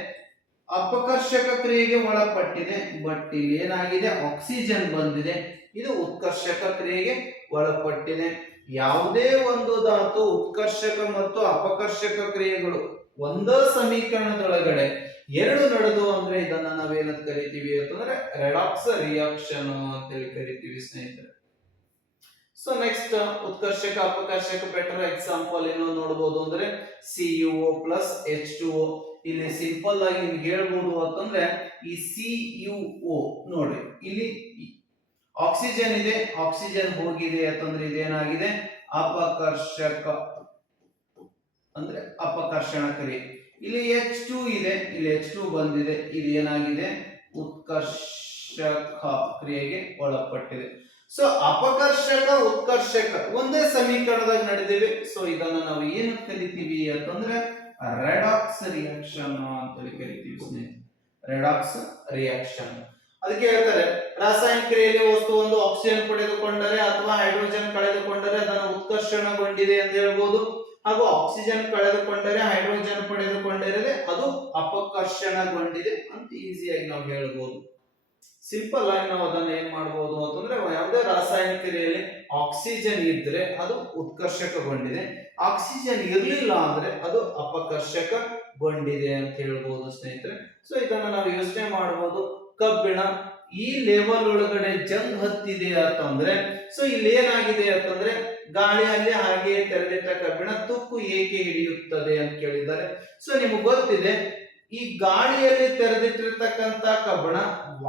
ಅಪಕರ್ಷಕ ಕ್ರಿಯೆಗೆ ಒಳಪಟ್ಟಿದೆ. ಬಟ್ ಇಲ್ಲಿ ಏನಾಗಿದೆ, ಆಕ್ಸಿಜನ್ ಬಂದಿದೆ, ಇದು ಉತ್ಕರ್ಷಕ ಕ್ರಿಯೆಗೆ ಒಳಪಟ್ಟಿದೆ. ಯಾವುದೇ ಒಂದು ಧಾತು ಉತ್ಕರ್ಷಕ ಮತ್ತು ಅಪಕರ್ಷಕ ಕ್ರಿಯೆಗಳು ಒಂದೇ ಸಮೀಕರಣದೊಳಗಡೆ ಎರಡು ನಡೆದು ಅಂದ್ರೆ ಇದನ್ನ ನಾವೇನಂತ ಕರಿತೀವಿ ಅಂತಂದ್ರೆ ರೆಡಾಕ್ಸ್ ರಿಯಾಕ್ಷನ್ ಅಂತೇಳಿ ಕರಿತೀವಿ ಸ್ನೇಹಿತರೆ. ಸೊ ನೆಕ್ಸ್ಟ್ ಉತ್ಕರ್ಷಕ ಅಪಕರ್ಷಕ ಬೆಟರ್ ಎಕ್ಸಾಂಪಲ್ ಏನು ನೋಡಬಹುದು ಅಂದ್ರೆ CuO ಪ್ಲಸ್ H2O. ಇಲ್ಲಿ ಸಿಂಪಲ್ ಆಗಿ ನಿಮ್ಗೆ ಹೇಳ್ಬೋದು ಅಂತಂದ್ರೆ ಈ CuO ನೋಡಿ, ಇಲ್ಲಿ ಆಕ್ಸಿಜನ್ ಇದೆ, ಆಕ್ಸಿಜನ್ ಹೋಗಿದೆ ಅಂತಂದ್ರೆ ಇದೇನಾಗಿದೆ, ಅಪಕರ್ಷಕ ಅಂದ್ರೆ ಅಪಕರ್ಷಣ ಕ್ರಿಯೆ. ಇಲ್ಲಿ H2 ಇದೆ, ಇಲ್ಲಿ H2 ಬಂದಿದೆ, ಇದು ಏನಾಗಿದೆ, ಉತ್ಕರ್ಷಕ ಕ್ರಿಯೆಗೆ ಒಳಪಟ್ಟಿದೆ. ಸೊ ಅಪಕರ್ಷಕ ಉತ್ಕರ್ಷಕ ಒಂದೇ ಸಮೀಕರಣದಾಗ ನಡೆದಿವೆ. ಸೊ ಇದನ್ನ ನಾವು ಏನು ಕರಿತೀವಿ ಅಂತಂದ್ರೆ ರೆಡಾಕ್ಸ್ ರಿಯಾಕ್ಷನ್ ಅಂತ ಕರಿತೀವಿ ಸ್ನೇಹಿತರೆ, ರೆಡಾಕ್ಸ್ ರಿಯಾಕ್ಷನ್. ಅದಕ್ಕೆ ಹೇಳ್ತಾರೆ ರಾಸಾಯನಿಕ ಕ್ರಿಯೆಯಲ್ಲಿ ವಸ್ತು ಒಂದು ಆಕ್ಸಿಜನ್ ಪಡೆದುಕೊಂಡರೆ ಅಥವಾ ಹೈಡ್ರೋಜನ್ ಕಳೆದುಕೊಂಡರೆ ಅದನ್ನು ಉತ್ಕರ್ಷಣಗೊಂಡಿದೆ ಅಂತ ಹೇಳ್ಬೋದು, ಹಾಗೂ ಆಕ್ಸಿಜನ್ ಕಳೆದುಕೊಂಡರೆ ಹೈಡ್ರೋಜನ್ ಪಡೆದುಕೊಂಡರೆ ಅದು ಅಪಕರ್ಷಣಗೊಂಡಿದೆ ಅಂತ ಈಸಿಯಾಗಿ ನಾವು ಹೇಳ್ಬೋದು. ಸಿಂಪಲ್ ಆಗಿ ನಾವು ಅದನ್ನ ಏನ್ ಮಾಡಬಹುದು ಅಂತಂದ್ರೆ ಯಾವುದೇ ರಾಸಾಯನಿಕ ಕ್ರಿಯೆಯಲ್ಲಿ ಆಕ್ಸಿಜನ್ ಇದ್ರೆ ಅದು ಉತ್ಕರ್ಷಕಗೊಂಡಿದೆ, ಆಕ್ಸಿಜನ್ ಇರಲಿಲ್ಲ ಅಂದ್ರೆ ಅದು ಅಪಕರ್ಷಕಗೊಂಡಿದೆ ಅಂತ ಹೇಳ್ಬೋದು ಸ್ನೇಹಿತರೆ. ಸೊ ಇದನ್ನ ನಾವು ಯೋಚನೆ ಮಾಡಬಹುದು. ಕಬ್ಬಿಣ ಈ ಲೆವೆಲ್ ಒಳಗಡೆ ಜಂಗ್ ಹತ್ತಿದೆ ಅಂತಂದ್ರೆ ಸೊ ಇಲ್ಲಿ ಏನಾಗಿದೆ ಅಂತಂದ್ರೆ ಗಾಳಿಯಲ್ಲಿ ಹಾಗೆ ತೆರೆದಿಟ್ಟ ಕಬ್ಬಿಣ ತುಕ್ಕು ಏಕೆ ಹಿಡಿಯುತ್ತದೆ ಅಂತ ಕೇಳಿದ್ದಾರೆ. ಸೊ ನಿಮಗೆ ಗೊತ್ತಿದೆ, ಈ ಗಾಳಿಯಲ್ಲಿ ತೆರೆದಿಟ್ಟಿರ್ತಕ್ಕಂಥ ಕಬ್ಬಿಣ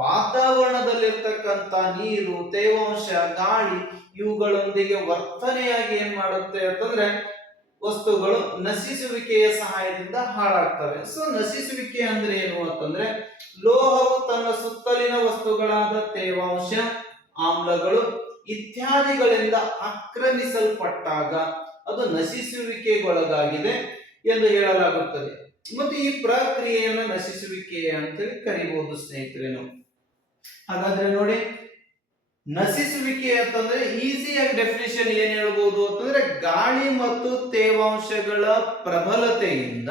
ವಾತಾವರಣದಲ್ಲಿರ್ತಕ್ಕಂಥ ನೀರು, ತೇವಾಂಶ, ಗಾಳಿ ಇವುಗಳೊಂದಿಗೆ ವರ್ತನೆಯಾಗಿ ಏನ್ ಮಾಡುತ್ತೆ ಅಂತಂದ್ರೆ ವಸ್ತುಗಳು ನಶಿಸುವಿಕೆಯ ಸಹಾಯದಿಂದ ಹಾಳಾಗ್ತವೆ. ಸೊ ನಶಿಸುವಿಕೆ ಅಂದ್ರೆ ಏನು ಅಂತಂದ್ರೆ ಲೋಹವು ತನ್ನ ಸುತ್ತಲಿನ ವಸ್ತುಗಳಾದ ತೇವಾಂಶ, ಆಮ್ಲಗಳು ಇತ್ಯಾದಿಗಳಿಂದ ಆಕ್ರಮಿಸಲ್ಪಟ್ಟಾಗ ಅದು ನಶಿಸುವಿಕೆಗೊಳಗಾಗಿದೆ ಎಂದು ಹೇಳಲಾಗುತ್ತದೆ. ಮತ್ತೆ ಈ ಪ್ರಕ್ರಿಯೆಯನ್ನು ನಶಿಸುವಿಕೆ ಅಂತೇಳಿ ಕರಿಬಹುದು ಸ್ನೇಹಿತರೆ ನಾವು. ಹಾಗಾದ್ರೆ ನೋಡಿ, ನಶಿಸುವಿಕೆ ಅಂತಂದ್ರೆ ಈಸಿಯಾಗಿ ಡೆಫಿನಿಷನ್ ಏನ್ ಹೇಳ್ಬೋದು ಅಂತಂದ್ರೆ ಗಾಳಿ ಮತ್ತು ತೇವಾಂಶಗಳ ಪ್ರಬಲತೆಯಿಂದ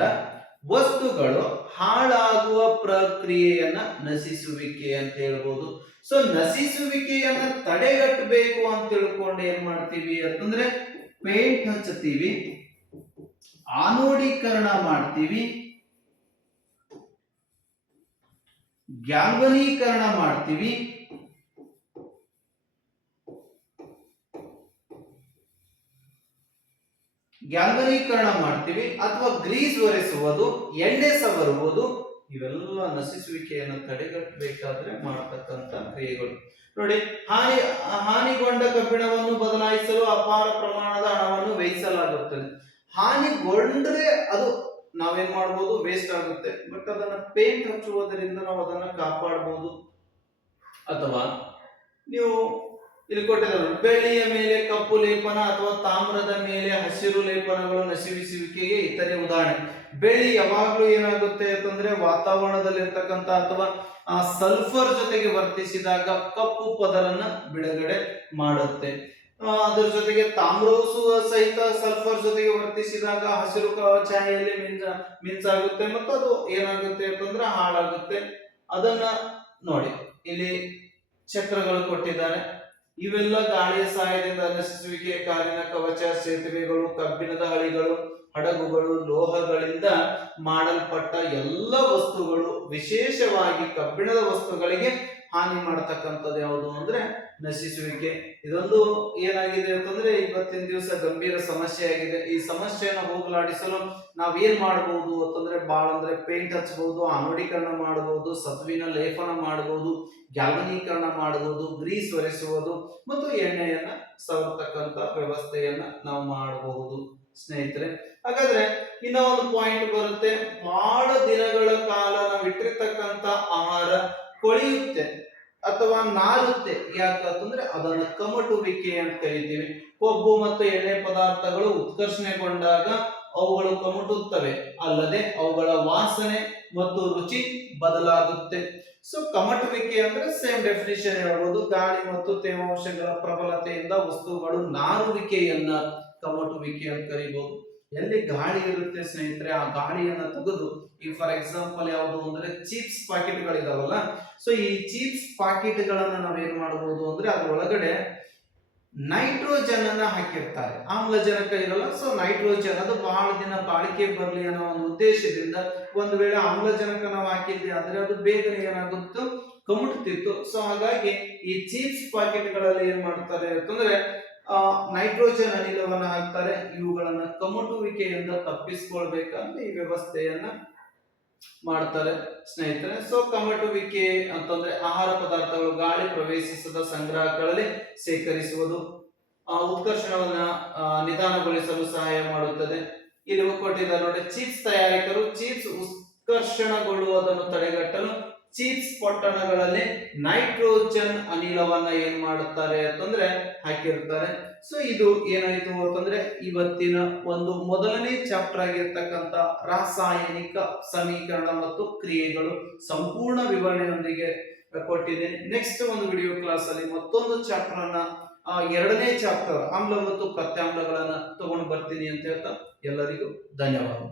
ವಸ್ತುಗಳು ಹಾಳಾಗುವ ಪ್ರಕ್ರಿಯೆಯನ್ನ ನಶಿಸುವಿಕೆ ಅಂತ ಹೇಳ್ಬೋದು. ಸೊ ನಶಿಸುವಿಕೆಯನ್ನ ತಡೆಗಟ್ಟಬೇಕು ಅಂತ ತಿಳ್ಕೊಂಡು ಏನ್ ಮಾಡ್ತೀವಿ ಅಂತಂದ್ರೆ ಪೇಂಟ್ ಹಚ್ಚುತ್ತೀವಿ, ಆನೋಡೀಕರಣ ಮಾಡ್ತೀವಿ, ಗ್ಯಾಲ್ವನೀಕರಣ ಮಾಡ್ತೀವಿ, ಅಥವಾ ಗ್ರೀಸ್ ಒರೆಸುವುದು, ಎಣ್ಣೆ ಸವರುವುದು, ಇವೆಲ್ಲ ನಶಿಸುವಿಕೆಯನ್ನು ತಡೆಗಟ್ಟಬೇಕಾದ್ರೆ ಮಾಡತಕ್ಕಂತ ಕ್ರಿಯೆಗಳು. ನೋಡಿ, ಹಾನಿಗೊಂಡ ಕಬ್ಬಿಣವನ್ನು ಬದಲಾಯಿಸಲು ಅಪಾರ ಪ್ರಮಾಣದ ಹಣವನ್ನು ವ್ಯಯಿಸಲಾಗುತ್ತದೆ. ಹಾನಿಗೊಂಡ್ರೆ ಅದು ನಾವೇನ್ ಮಾಡಬಹುದು, ವೇಸ್ಟ್ ಆಗುತ್ತೆ. ಬಟ್ ಅದನ್ನ ಪೇಂಟ್ ಹಚ್ಚುವುದರಿಂದ ನಾವು ಅದನ್ನ ಕಾಪಾಡಬಹುದು. ಅಥವಾ ನೀವು ಇಲ್ಲಿ ಕೊಟ್ಟಿದ್ದಾರೆ, ಬೆಳ್ಳಿಯ ಮೇಲೆ ಕಪ್ಪು ಲೇಪನ ಅಥವಾ ತಾಮ್ರದ ಮೇಲೆ ಹಸಿರು ಲೇಪನಗಳು ನಶಿಸುವಿಕೆಗೆ ಇತರೆ ಉದಾಹರಣೆ. ಬೆಳ್ಳಿ ಯಾವಾಗ್ಲೂ ಏನಾಗುತ್ತೆ ಅಂತಂದ್ರೆ ವಾತಾವರಣದಲ್ಲಿರ್ತಕ್ಕಂಥ ಅಥವಾ ಸಲ್ಫರ್ ಜೊತೆಗೆ ವರ್ತಿಸಿದಾಗ ಕಪ್ಪು ಪದರನ್ನ ಬಿಡುಗಡೆ ಮಾಡುತ್ತೆ. ಅದರ ಜೊತೆಗೆ ತಾಮ್ರವು ಸಹಿತ ಸಲ್ಫರ್ ಜೊತೆಗೆ ವರ್ತಿಸಿದಾಗ ಹಸಿರು ಛಾಯೆಯಲ್ಲಿ ಮಿಂಚಾಗುತ್ತೆ ಮತ್ತು ಅದು ಏನಾಗುತ್ತೆ ಅಂತಂದ್ರೆ ಹಾಳಾಗುತ್ತೆ. ಅದನ್ನ ನೋಡಿ, ಇಲ್ಲಿ ಚಕ್ರಗಳು ಕೊಟ್ಟಿದ್ದಾರೆ. ಇವೆಲ್ಲ ಗಾಳಿಯ ಸಹಾಯದಿಂದ ನಶಿಸುವಿಕೆ, ಕಾರಿನ ಕವಚ, ಸೇತುವೆಗಳು, ಕಬ್ಬಿಣದ ಹಳಿಗಳು, ಹಡಗುಗಳು ಲೋಹಗಳಿಂದ ಮಾಡಲ್ಪಟ್ಟ ಎಲ್ಲ ವಸ್ತುಗಳು, ವಿಶೇಷವಾಗಿ ಕಬ್ಬಿಣದ ವಸ್ತುಗಳಿಗೆ ಹಾನಿ ಮಾಡತಕ್ಕಂಥದ್ದು ಯಾವುದು ಅಂದ್ರೆ ನಶಿಸುವಿಕೆ. ಇದೊಂದು ಏನಾಗಿದೆ ಅಂತಂದ್ರೆ ಇವತ್ತಿನ ದಿವಸ ಗಂಭೀರ ಸಮಸ್ಯೆ ಆಗಿದೆ. ಈ ಸಮಸ್ಯೆಯನ್ನು ಹೋಗಲಾಡಿಸಲು ನಾವೇನ್ ಮಾಡಬಹುದು ಅಂತಂದ್ರೆ ಬಹಳ ಅಂದ್ರೆ ಪೇಂಟ್ ಹಚ್ಚಬಹುದು, ಆಮ್ಲೀಕರಣ ಮಾಡಬಹುದು, ಸತುವಿನ ಲೇಪನ ಮಾಡಬಹುದು, ಗ್ಯಾಲ್ವನೀಕರಣ ಮಾಡಬಹುದು, ಗ್ರೀಸ್ ಒರೆಸುವುದು ಮತ್ತು ಎಣ್ಣೆಯನ್ನ ಸವರ್ತಕ್ಕಂತ ವ್ಯವಸ್ಥೆಯನ್ನ ನಾವು ಮಾಡಬಹುದು ಸ್ನೇಹಿತರೆ. ಹಾಗಾದ್ರೆ ಇನ್ನ ಒಂದು ಪಾಯಿಂಟ್ ಬರುತ್ತೆ, ಬಹಳ ದಿನಗಳ ಕಾಲ ನಾವು ಇಟ್ಟಿರ್ತಕ್ಕಂತ ಆಹಾರ ಕೊಳೆಯುತ್ತೆ ಅಥವಾ ನಾರುತ್ತೆ. ಯಾಕಂತಂದ್ರೆ ಅದನ್ನ ಕಮಟುವಿಕೆ ಅಂತ ಕರಿತೀವಿ. ಕೊಬ್ಬು ಮತ್ತು ಎಣ್ಣೆ ಪದಾರ್ಥಗಳು ಉತ್ಕರ್ಷಣೆಗೊಂಡಾಗ ಅವುಗಳು ಕಮಟುತ್ತವೆ, ಅಲ್ಲದೆ ಅವುಗಳ ವಾಸನೆ ಮತ್ತು ರುಚಿ ಬದಲಾಗುತ್ತೆ. ಸೊ ಕಮಟುವಿಕೆ ಅಂದ್ರೆ ಸೇಮ್ ಡೆಫಿನಿಷನ್ ಹೇಳ್ಬೋದು, ಗಾಳಿ ಮತ್ತು ತೇವಾಂಶಗಳ ಪ್ರಬಲತೆಯಿಂದ ವಸ್ತುಗಳು ನಾರುವಿಕೆಯನ್ನ ಕಮಟುವಿಕೆ ಅಂತ ಕರಿಬಹುದು. ಎಲ್ಲಿ ಗಾಳಿ ಇರುತ್ತೆ ಸ್ನೇಹಿತರೆ, ಆ ಗಾಳಿಯನ್ನ ತೆಗೆದು ಈ ಫಾರ್ ಎಕ್ಸಾಂಪಲ್ ಯಾವುದು ಅಂದ್ರೆ ಚಿಪ್ಸ್ ಪಾಕೆಟ್ ಗಳಿದಾವಲ್ಲ, ಸೊ ಈ ಚಿಪ್ಸ್ ಪಾಕೆಟ್ ಗಳನ್ನ ನಾವೇನ್ ಮಾಡಬಹುದು ಅಂದ್ರೆ ಅದರೊಳಗಡೆ ನೈಟ್ರೋಜನ್ ಅನ್ನ ಹಾಕಿರ್ತಾರೆ, ಆಮ್ಲಜನಕ ಇರಲ್ಲ. ಸೊ ನೈಟ್ರೋಜನ್ ಅದು ಬಹಳ ದಿನ ಬಾಳಿಕೆ ಬರಲಿ ಅನ್ನೋ ಒಂದು ಉದ್ದೇಶದಿಂದ ಒಂದು ವೇಳೆ ಆಮ್ಲಜನಕ ನಾವು ಹಾಕಿದ್ವಿ ಆದ್ರೆ ಅದು ಬೇಗನೆ ಏನಾಗುತ್ತೋ ಕಮುಟ್ತಿತ್ತು. ಸೊ ಹಾಗಾಗಿ ಈ ಚಿಪ್ಸ್ ಪಾಕೆಟ್ ಗಳಲ್ಲಿ ಏನ್ ಮಾಡ್ತಾರೆ ಅಂತಂದ್ರೆ ನೈಟ್ರೋಜನ್ ಅನಿಲವನ್ನ ಹಾಕ್ತಾರೆ. ಇವುಗಳನ್ನ ಕಮಟುವಿಕೆಯಿಂದ ತಪ್ಪಿಸ್ಕೊಳ್ಬೇಕಂದ್ರೆ ಈ ವ್ಯವಸ್ಥೆಯನ್ನ ಮಾಡ್ತಾರೆ ಸ್ನೇಹಿತರೆ. ಸೊ ಕಮಟುವಿಕೆ ಅಂತಂದ್ರೆ ಆಹಾರ ಪದಾರ್ಥಗಳು ಗಾಳಿ ಪ್ರವೇಶಿಸದ ಸಂಗ್ರಹಗಳಲ್ಲಿ ಶೇಖರಿಸುವುದು, ಉತ್ಕರ್ಷಣವನ್ನ ನಿಧಾನಗೊಳಿಸಲು ಸಹಾಯ ಮಾಡುತ್ತದೆ. ಇಲ್ಲಿ ಕೊಟ್ಟಿದ್ದಾರೆ ನೋಡಿ, ಚಿಪ್ಸ್ ತಯಾರಕರು ಚಿಪ್ಸ್ ಉತ್ಕರ್ಷಣಗೊಳ್ಳುವುದನ್ನು ತಡೆಗಟ್ಟಲು ಚಿಪ್ಸ್ ಪೊಟ್ಟಣಗಳಲ್ಲಿ ನೈಟ್ರೋಜನ್ ಅನಿಲವನ್ನ ಏನ್ ಮಾಡುತ್ತಾರೆ ಅಂತಂದ್ರೆ ಹಾಕಿರ್ತಾರೆ. ಸೊ ಇದು ಏನಾಯ್ತು ಅಂತಂದ್ರೆ ಇವತ್ತಿನ ಒಂದು ಮೊದಲನೇ ಚಾಪ್ಟರ್ ಆಗಿರ್ತಕ್ಕಂಥ ರಾಸಾಯನಿಕ ಸಮೀಕರಣ ಮತ್ತು ಕ್ರಿಯೆಗಳು ಸಂಪೂರ್ಣ ವಿವರಣೆಯೊಂದಿಗೆ ಕೊಟ್ಟಿದ್ದೇನೆ. ನೆಕ್ಸ್ಟ್ ಒಂದು ವಿಡಿಯೋ ಕ್ಲಾಸ್ ಅಲ್ಲಿ ಮತ್ತೊಂದು ಚಾಪ್ಟರ್ ಅನ್ನ ಎರಡನೇ ಚಾಪ್ಟರ್ ಆಮ್ಲ ಮತ್ತು ಪ್ರತ್ಯಾಮ್ಲಗಳನ್ನ ತಗೊಂಡು ಬರ್ತೀನಿ ಅಂತ ಹೇಳ್ತಾ ಎಲ್ಲರಿಗೂ ಧನ್ಯವಾದ.